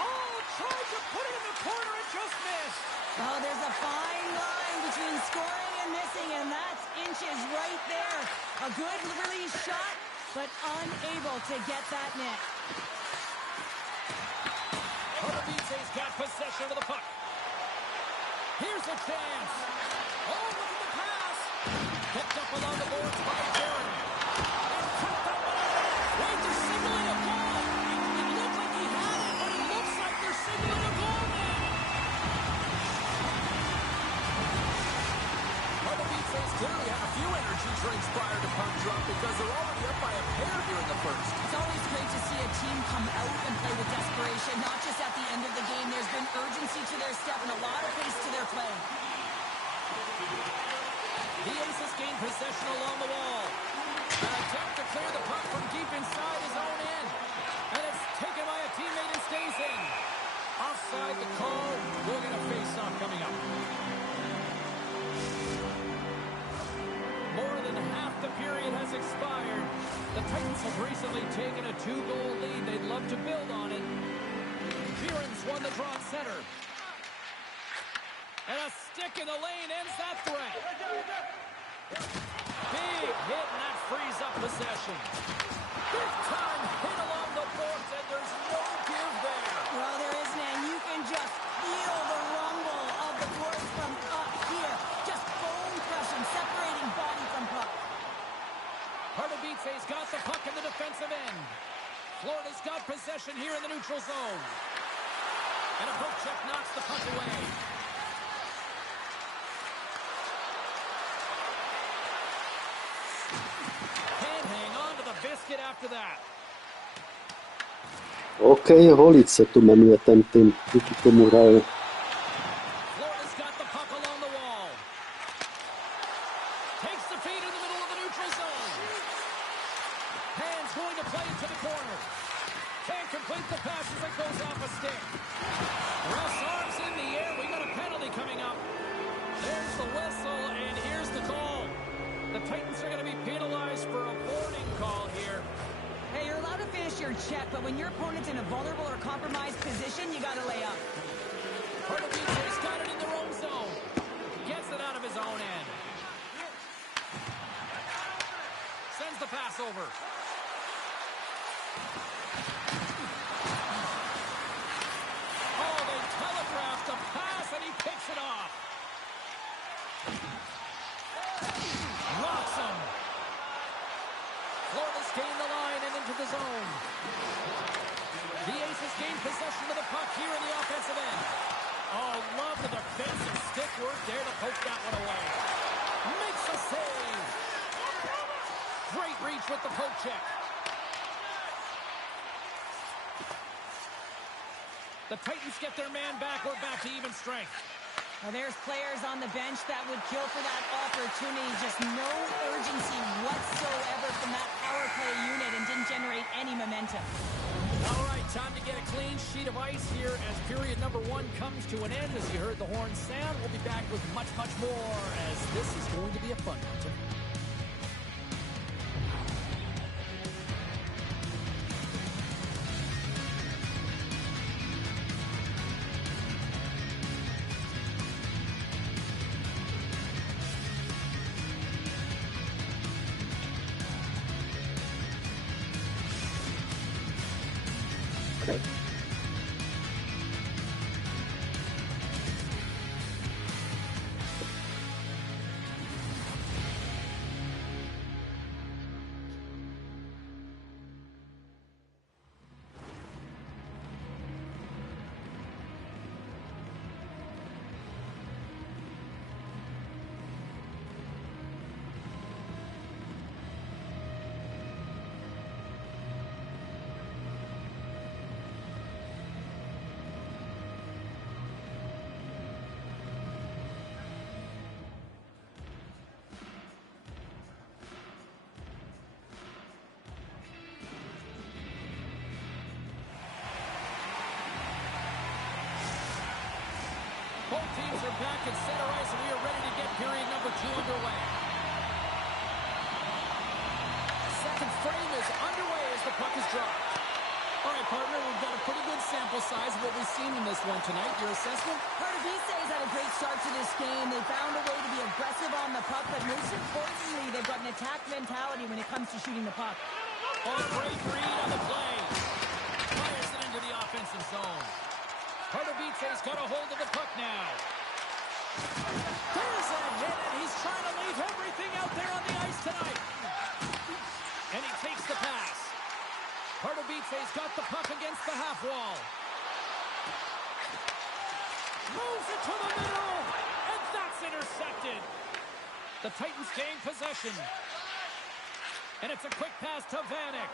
Oh, tried to put it in the corner and just missed. Oh, there's a fine line between scoring and missing, and that's inches right there. A good release shot, but unable to get that net. Pardubice's got possession of the puck. Here's a chance. Oh, look at the pass. Picked up along the boards by Jared. And tipped up on it. Wait, they're signaling a goal. It looked like he had it, but it looks like they're signaling a goal now. Pardubice's clearly had a few energy drinks prior to puck drop because they're already up by a pair here in the first. It's always great to see a team come out and play with desperation, not just at the end of the game. There's been urgency to their step and a lot of pace to their play. The Aces gain possession along the wall. An attempt to clear the puck from deep inside his own end. And it's taken by a teammate and stays in. Offside the call. We'll get a face-off coming up. More than half the period has expired. The Titans have recently taken a 2-goal lead. They'd love to build on it. Fearon's won the draw at center. And a stick in the lane ends that threat. Big hit, and that frees up possession. Big time hit along the boards, and there's no give there. Well, there isn't, and you can just feel the rumble of the boards from up here. Just bone crushing, separating body from puck. Pardubice's got the puck in the defensive end. Florida's got possession here in the neutral zone. And a poke check knocks the puck away. Can't hang on to the biscuit after that. OK, Holic se tu jmenuje ten tým, díky tomu hraje. Florida's got the puck along the wall. Takes the feed in the middle of the neutral zone. Hands going to play into the corner. Can't complete the pass as it goes off a stick. Russ arms in the air. We got a penalty coming up. There's the whistle, and here's the call. The Titans are going to be penalized for a boarding call here. Hey, you're allowed to finish your check, but when your opponent's in a vulnerable or compromised position, you got to lay up. Pardubice's got it in their own zone. Gets it out of his own end. Sends the pass over. Oh, they telegraphed the pass, and he picks it off. Rocks him. Florida's gained the line and into the zone. The Aces gain possession of the puck here in the offensive end. Oh, love the defensive stick work there to poke that one away. Makes a save. Great reach with the poke check. The Titans get their man back. We're back to even strength. Well, there's players on the bench that would kill for that opportunity. Just no urgency whatsoever from that power play unit and didn't generate any momentum. All right, time to get a clean sheet of ice here as period number 1 comes to an end. As you heard the horn sound, we'll be back with much, much more as this is going to be a fun one tonight. Both teams are back at center ice, and we are ready to get period number 2 underway. Second frame is underway as the puck is dropped. All right, partner, we've got a pretty good sample size of what we've seen in this one tonight. Your assessment? Pardubice's had a great start to this game. They found a way to be aggressive on the puck, but most importantly, they've got an attack mentality when it comes to shooting the puck. Oh, great read on the play. Fires it into the offensive zone. Pardubice's got a hold of the puck now. There's a hit, and he's trying to leave everything out there on the ice tonight. And he takes the pass. Pardubice's got the puck against the half wall. Moves it to the middle, and that's intercepted. The Titans gain possession. And it's a quick pass to Vanek.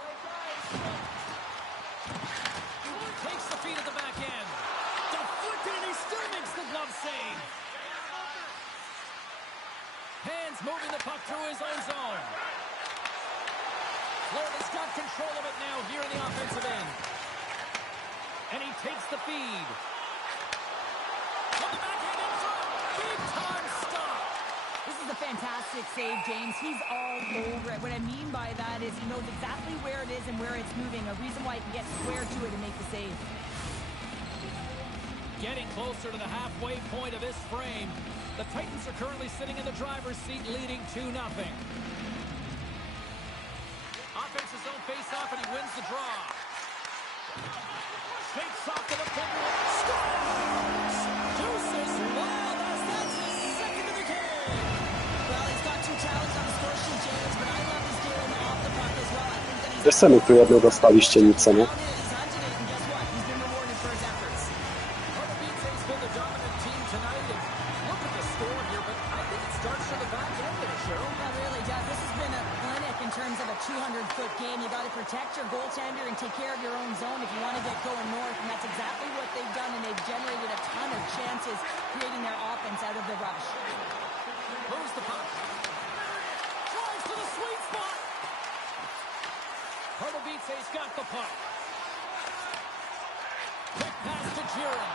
Takes the feed at the back end. Deflected, and he still makes the glove save. Hands moving the puck through his own zone. Florida's got control of it now here in the offensive end. And he takes the feed. On the backhand in front. Big time stop. This is a fantastic save, James. He's all over it. What I mean by that is he knows exactly where it is and where it's moving. A reason why he can get square to it and make the save. Getting closer to the halfway point of this frame. The Titans are currently sitting in the driver's seat, leading 2-0. Offensive zone face-off, and he wins the draw. Fakes off to the finger. Scores! Deuces wild as that's his second of the game. Well, he's got 2 talents on the score sheet, James, but I love his game off the puck as well. I think that he's... Že se mi tu jednou dostali štěnice, no? He's hunted it, and guess what? He's been rewarded for his efforts. Pardubice's been the dominant team tonight, and look at the score here, but I think it starts from the back end there, Cheryl. It really does. This has been a clinic in terms of a 200-foot game. You got to protect your goaltender and take care of your own zone if you want to get going north, and that's exactly what they've done, and they've generated a ton of chances creating their offense out of the rush. Moves the puck. Drives to the sweet spot. Pardubice's got the puck. Quick pass to Jiren.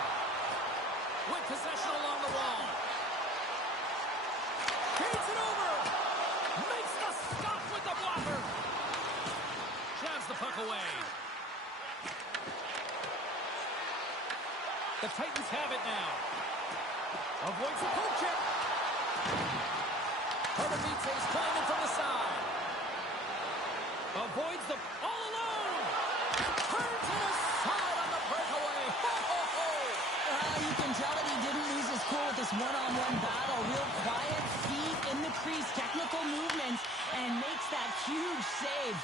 With possession along the wall. Feeds it over. Makes the stop with the blocker. Jabs the puck away. The Titans have it now. Avoids the poke check. Pardubice's climbing from the side. Avoids the... all alone. Turns to the side on the breakaway. Ho, ho, ho. You can tell that he didn't lose his cool with this one-on-one battle. Real quiet, feet in the crease, technical movements, and makes that huge save.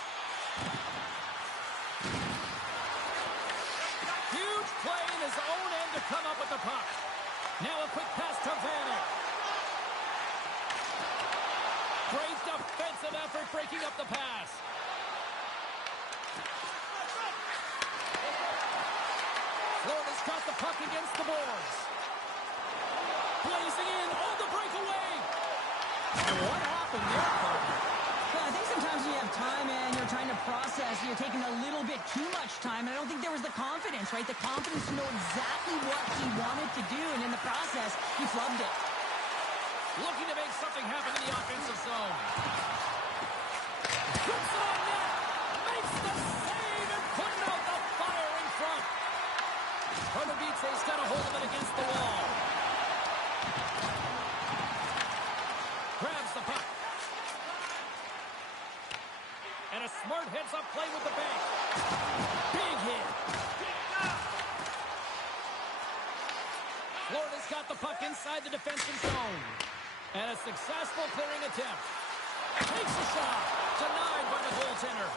Huge play in his own end to come up with the puck. Now a quick pass to Vanek. Great defensive effort breaking up the pass. Florida's got the puck against the boards. Blazing in on the breakaway. And what happened there, partner? Well, I think sometimes when you have time and you're trying to process, you're taking a little bit too much time. And I don't think there was the confidence, right? The confidence to know exactly what he wanted to do. And in the process, he flubbed it. Looking to make something happen in the offensive zone. Puts it on net. Makes the save and putting out the fire in front. Pardubice's got a hold of it against the wall. Grabs the puck. And a smart heads-up play with the bank. Big hit. Florida's got the puck inside the defensive zone. And a successful clearing attempt. Takes a shot. Denied by the goaltender.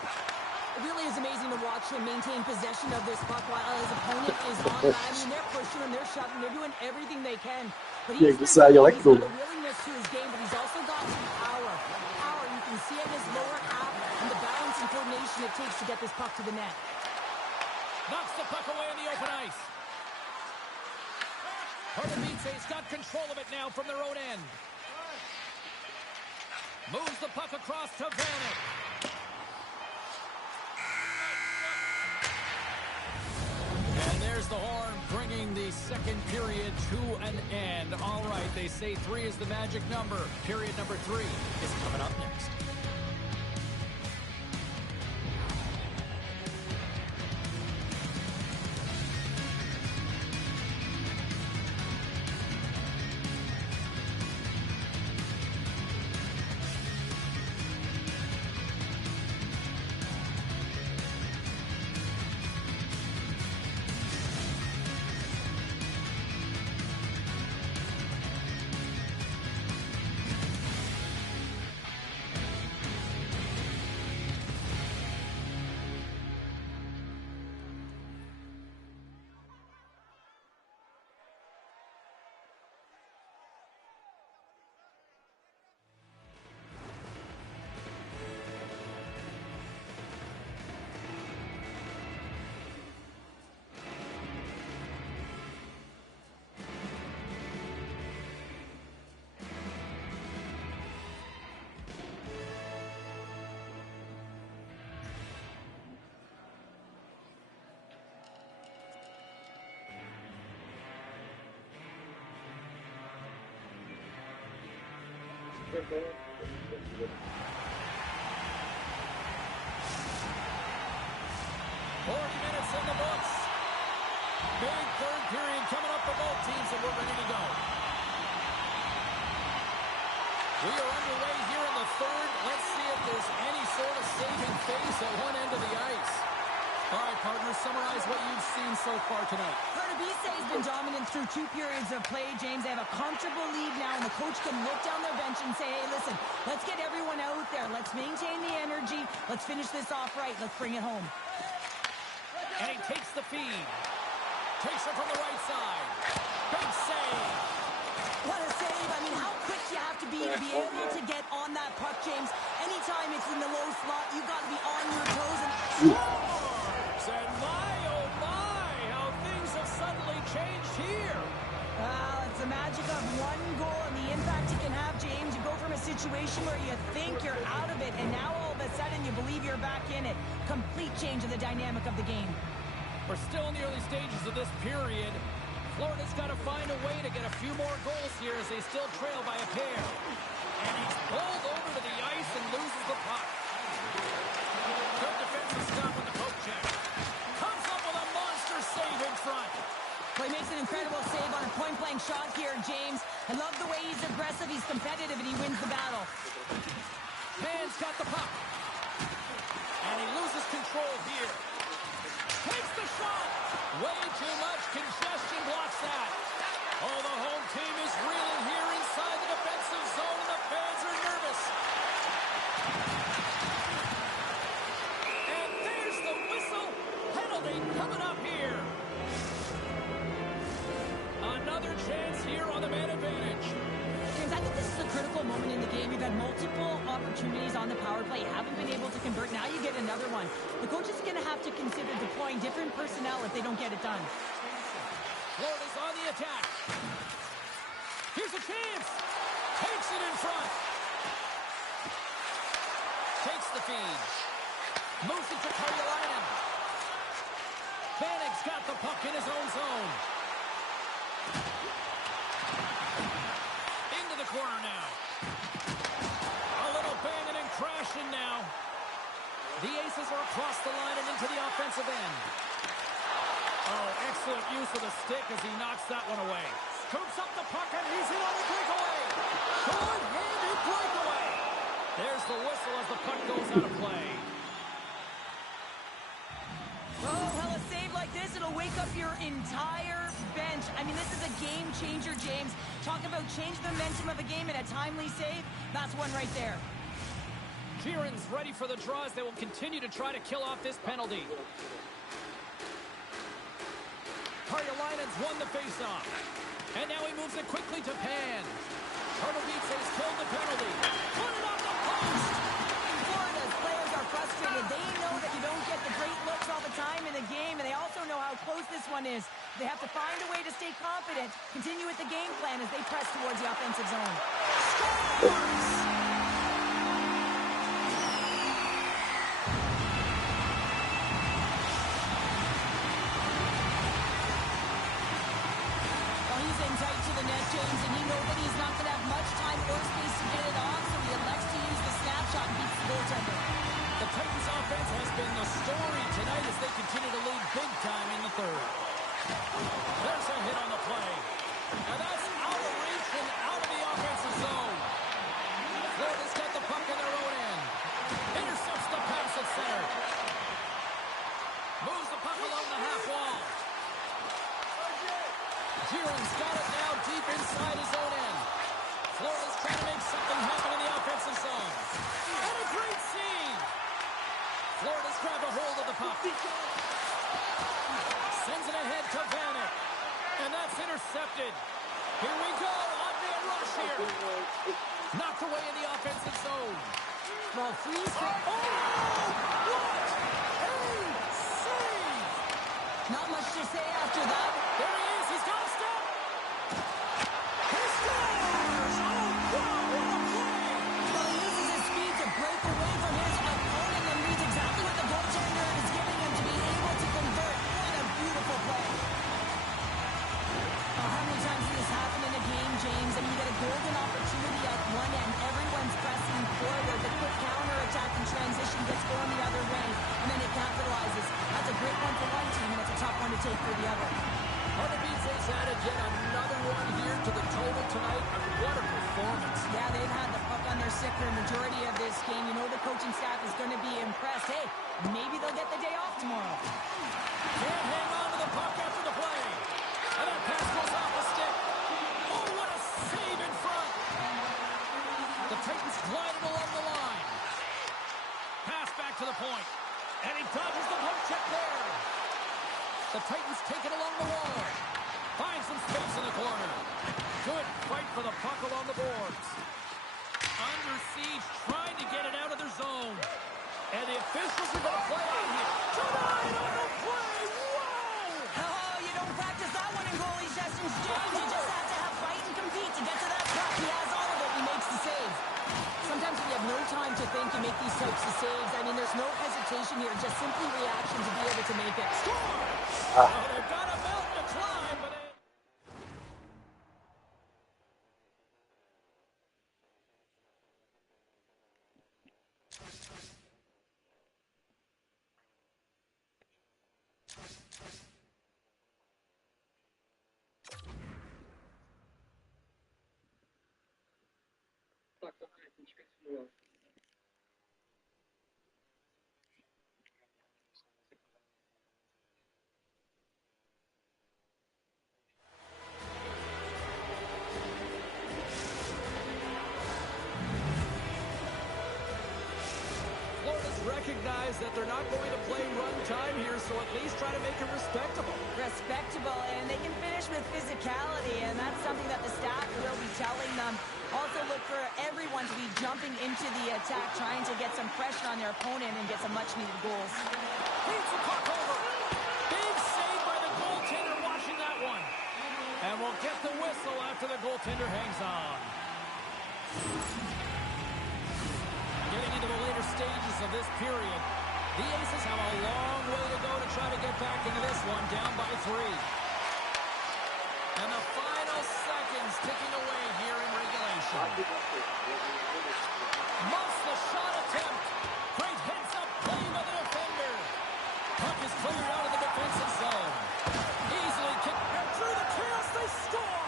It really is amazing to watch him maintain possession of this puck while his opponent is on it. I mean, they're pushing him, they're shoving, they're doing everything they can. But he's got a willingness to his game, but he's also got some power. Power, you can see it in his lower half and the balance and coordination it takes to get this puck to the net. Knocks the puck away in the open ice. Pardubice's got control of it now from their own end. Moves the puck across to Vanek. And there's the horn bringing the the second period to an end. All right, they say 3 is the magic number. Period number 3 is coming up next. Minutes in the books. Big third period coming up for both teams, and we're ready to go. We are underway here in the third. Let's see if there's any sort of saving face at one end of the ice. All right, partners, summarize what you've seen so far tonight. Bise has been dominant through 2 periods of play, James. They have a comfortable lead now, and the coach can look down their bench and say, hey, listen, let's get everyone out there. Let's maintain the energy. Let's finish this off right. Let's bring it home. And he takes the feed. Takes it from the right side. Big save. What a save. I mean, how quick you have to be able to get on that puck, James. Anytime it's in the low slot, you've got to be on your toes. And my, oh my, how things have suddenly changed here. Well, it's the magic of one goal and the impact it can have, James. You go from a situation where you think you're out of it, and now all of a sudden you believe you're back in it. Complete change of the dynamic of the game. We're still in the early stages of this period. Florida's got to find a way to get a few more goals here as they still trail by a pair. And he's pulled over to the ice and loses the puck. Good defensive stop with the poke check. Comes up with a monster save in front. Well, he makes an incredible save on a point-blank shot here, James. I love the way he's aggressive, he's competitive, and he wins the battle. Man's got the puck. And he loses control here. Takes the shot. Way too much congestion blocks that. Oh, the home team is reeling here inside the defensive zone, and the fans are nervous. And there's the whistle. Penalty coming up here. Another chance here on the man advantage. James, I think this is a critical moment in the game. You've had multiple opportunities on the power play. You haven't been able to convert. Now you get another one. The coach is going to have to consider deploying different personnel if they don't get it done. Florida's on the attack. Here's a chance. Takes it in front. Takes the feed. Moves it to Carolina. Vanek's got the puck in his own zone. Into the corner now. A little banging and crashing now. The Aces are across the line and into the offensive end. Oh, excellent use of the stick as he knocks that one away. Scoops up the puck and he's in on the breakaway. Short-handed breakaway. There's the whistle as the puck goes out of play. Oh, well, a save like this, it'll wake up your entire bench. I mean, this is a game changer, James. Talk about change the momentum of a game in a timely save. That's one right there. Kieran's ready for the draws. They will continue to try to kill off this penalty. Carolina's won the faceoff. And now he moves it quickly to Pan. Pardubice has killed the penalty. Put it on the post! Florida's players are frustrated. They know that you don't get the great looks all the time in the game, and they also know how close this one is. They have to find a way to stay confident, continue with the game plan as they press towards the offensive zone. Scores! Cleveland's got it now deep inside his own end. Florida's trying to make something happen in the offensive zone. And a great save. Florida's grabbed a hold of the puck. Sends it ahead to Vanek. And that's intercepted. Here we go. On-man rush here. Knocked away in the offensive zone. Well, freeze for... Oh! What a save! Not much to say after that. There he is. He's got a step. He scores! Oh, wow, what a play! Well, he uses his speed to break away from his opponent and reads exactly what the goaltender is giving him to be able to convert. What a beautiful play. Oh, how many times has this happened in a game, James? I mean, you get a golden opportunity at one end. Everyone's pressing forward. The quick counter-attack and transition gets going the other way, and then it capitalizes. That's a great one for one team, and it's a tough one to take for the other. Harbor Beats has added yet another one here to the total tonight. I mean, what a performance. Yeah, they've had the puck on their stick for a majority of this game. You know the coaching staff is going to be impressed. Hey, maybe they'll get the day off tomorrow. Can't hang on to the puck after the play. And that pass goes off the stick. Oh, what a save in front. The Titans glided along the line. Pass back to the point. And he dodges the poke check there. The Titans take it along the wall. Find some space in the corner. Good fight for the puck along the boards. Under siege, trying to get it out of their zone. And the officials are going to play on here. Tonight on the play. Whoa! Oh, you don't practice that one in goalie sessions, James. You just have to have fight and compete to get to that puck. He has all of it. He makes the save. Sometimes when you have no time to think, you make these types of saves. I mean, there's no hesitation here, just simply reaction to be able to make it. Oh, they've got a mountain to climb, but Tak, okej, już kończyłem. Florida's recognized that they're not going to play run time here, so at least try to make it respectable. Respectable, and they can finish with physicality, and that's something that the staff will be telling them. Also look for everyone to be jumping into the attack, trying to get some pressure on their opponent and get some much-needed goals. Beats the puck over. Big save by the goaltender watching that one. And we'll get the whistle after the goaltender hangs on. Getting into the later stages of this period, the Aces have a long way to go to try to get back into this one, down by 3. And the final seconds ticking away here in regulation. Muffs the shot attempt. Great heads-up play by the defender. Puck is cleared out of the defensive zone. Easily kicked and through the chaos, they score!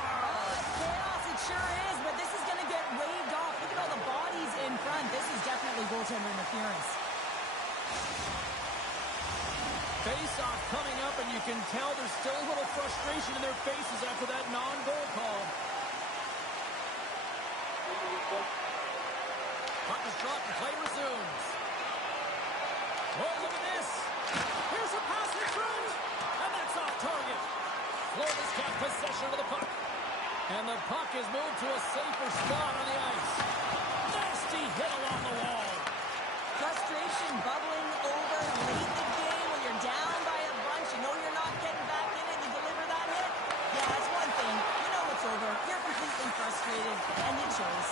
It's chaos, it sure is, but this is going to get waved off. Look at all the bodies in front. This is definitely goaltender interference. Face-off coming up, and you can tell there's still a little frustration in their faces after that non-goal call. Puck is dropped and play resumes. Oh, look at this. Here's a pass in front, and that's off target. Florida's got possession of the puck. And the puck is moved to a safer spot on the ice. Nasty hit along the wall. Frustration bubbling over late in the game when you're down by a bunch. You know you're not getting back in it. You deliver that hit. Yeah, that's one thing. You know it's over. You're completely frustrated, and it shows.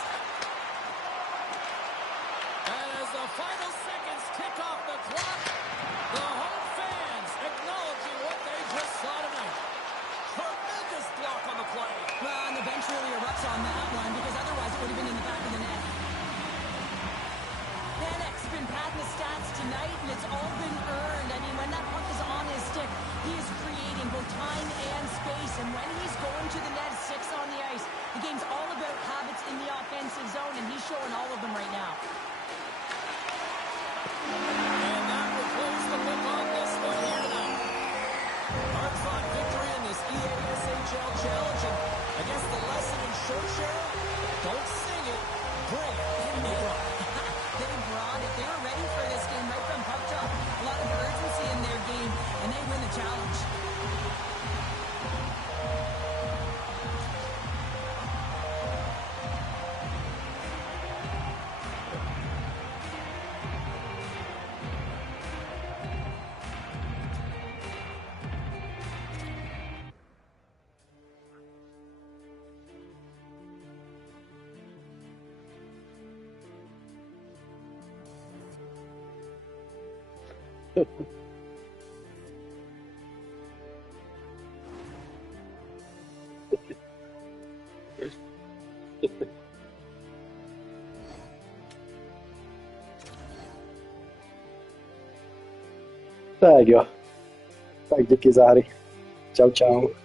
And as the final seconds tick off the clock, the home fans acknowledging what they just saw tonight. Tremendous block on the play. Well, and the bench really erupts on that one, because otherwise it would have been in the back of the net. Vanek's been padding the stats tonight, and it's all been earned. I mean, when that puck is on his stick, he is creating both time and space. And when he's going to the net, 6 on the ice, the game's all about habits in the offensive zone, and he's showing all of them right now. And that will close the book on this one here tonight. Hard-fought victory in this EASHL Challenge so sure. Don't sing it. Bring it. And they brought it. They brought it. They were ready for this game right from puck drop. A lot of urgency in their game, and they win the challenge. Tak jo. Tak díky Záry. Čau, čau.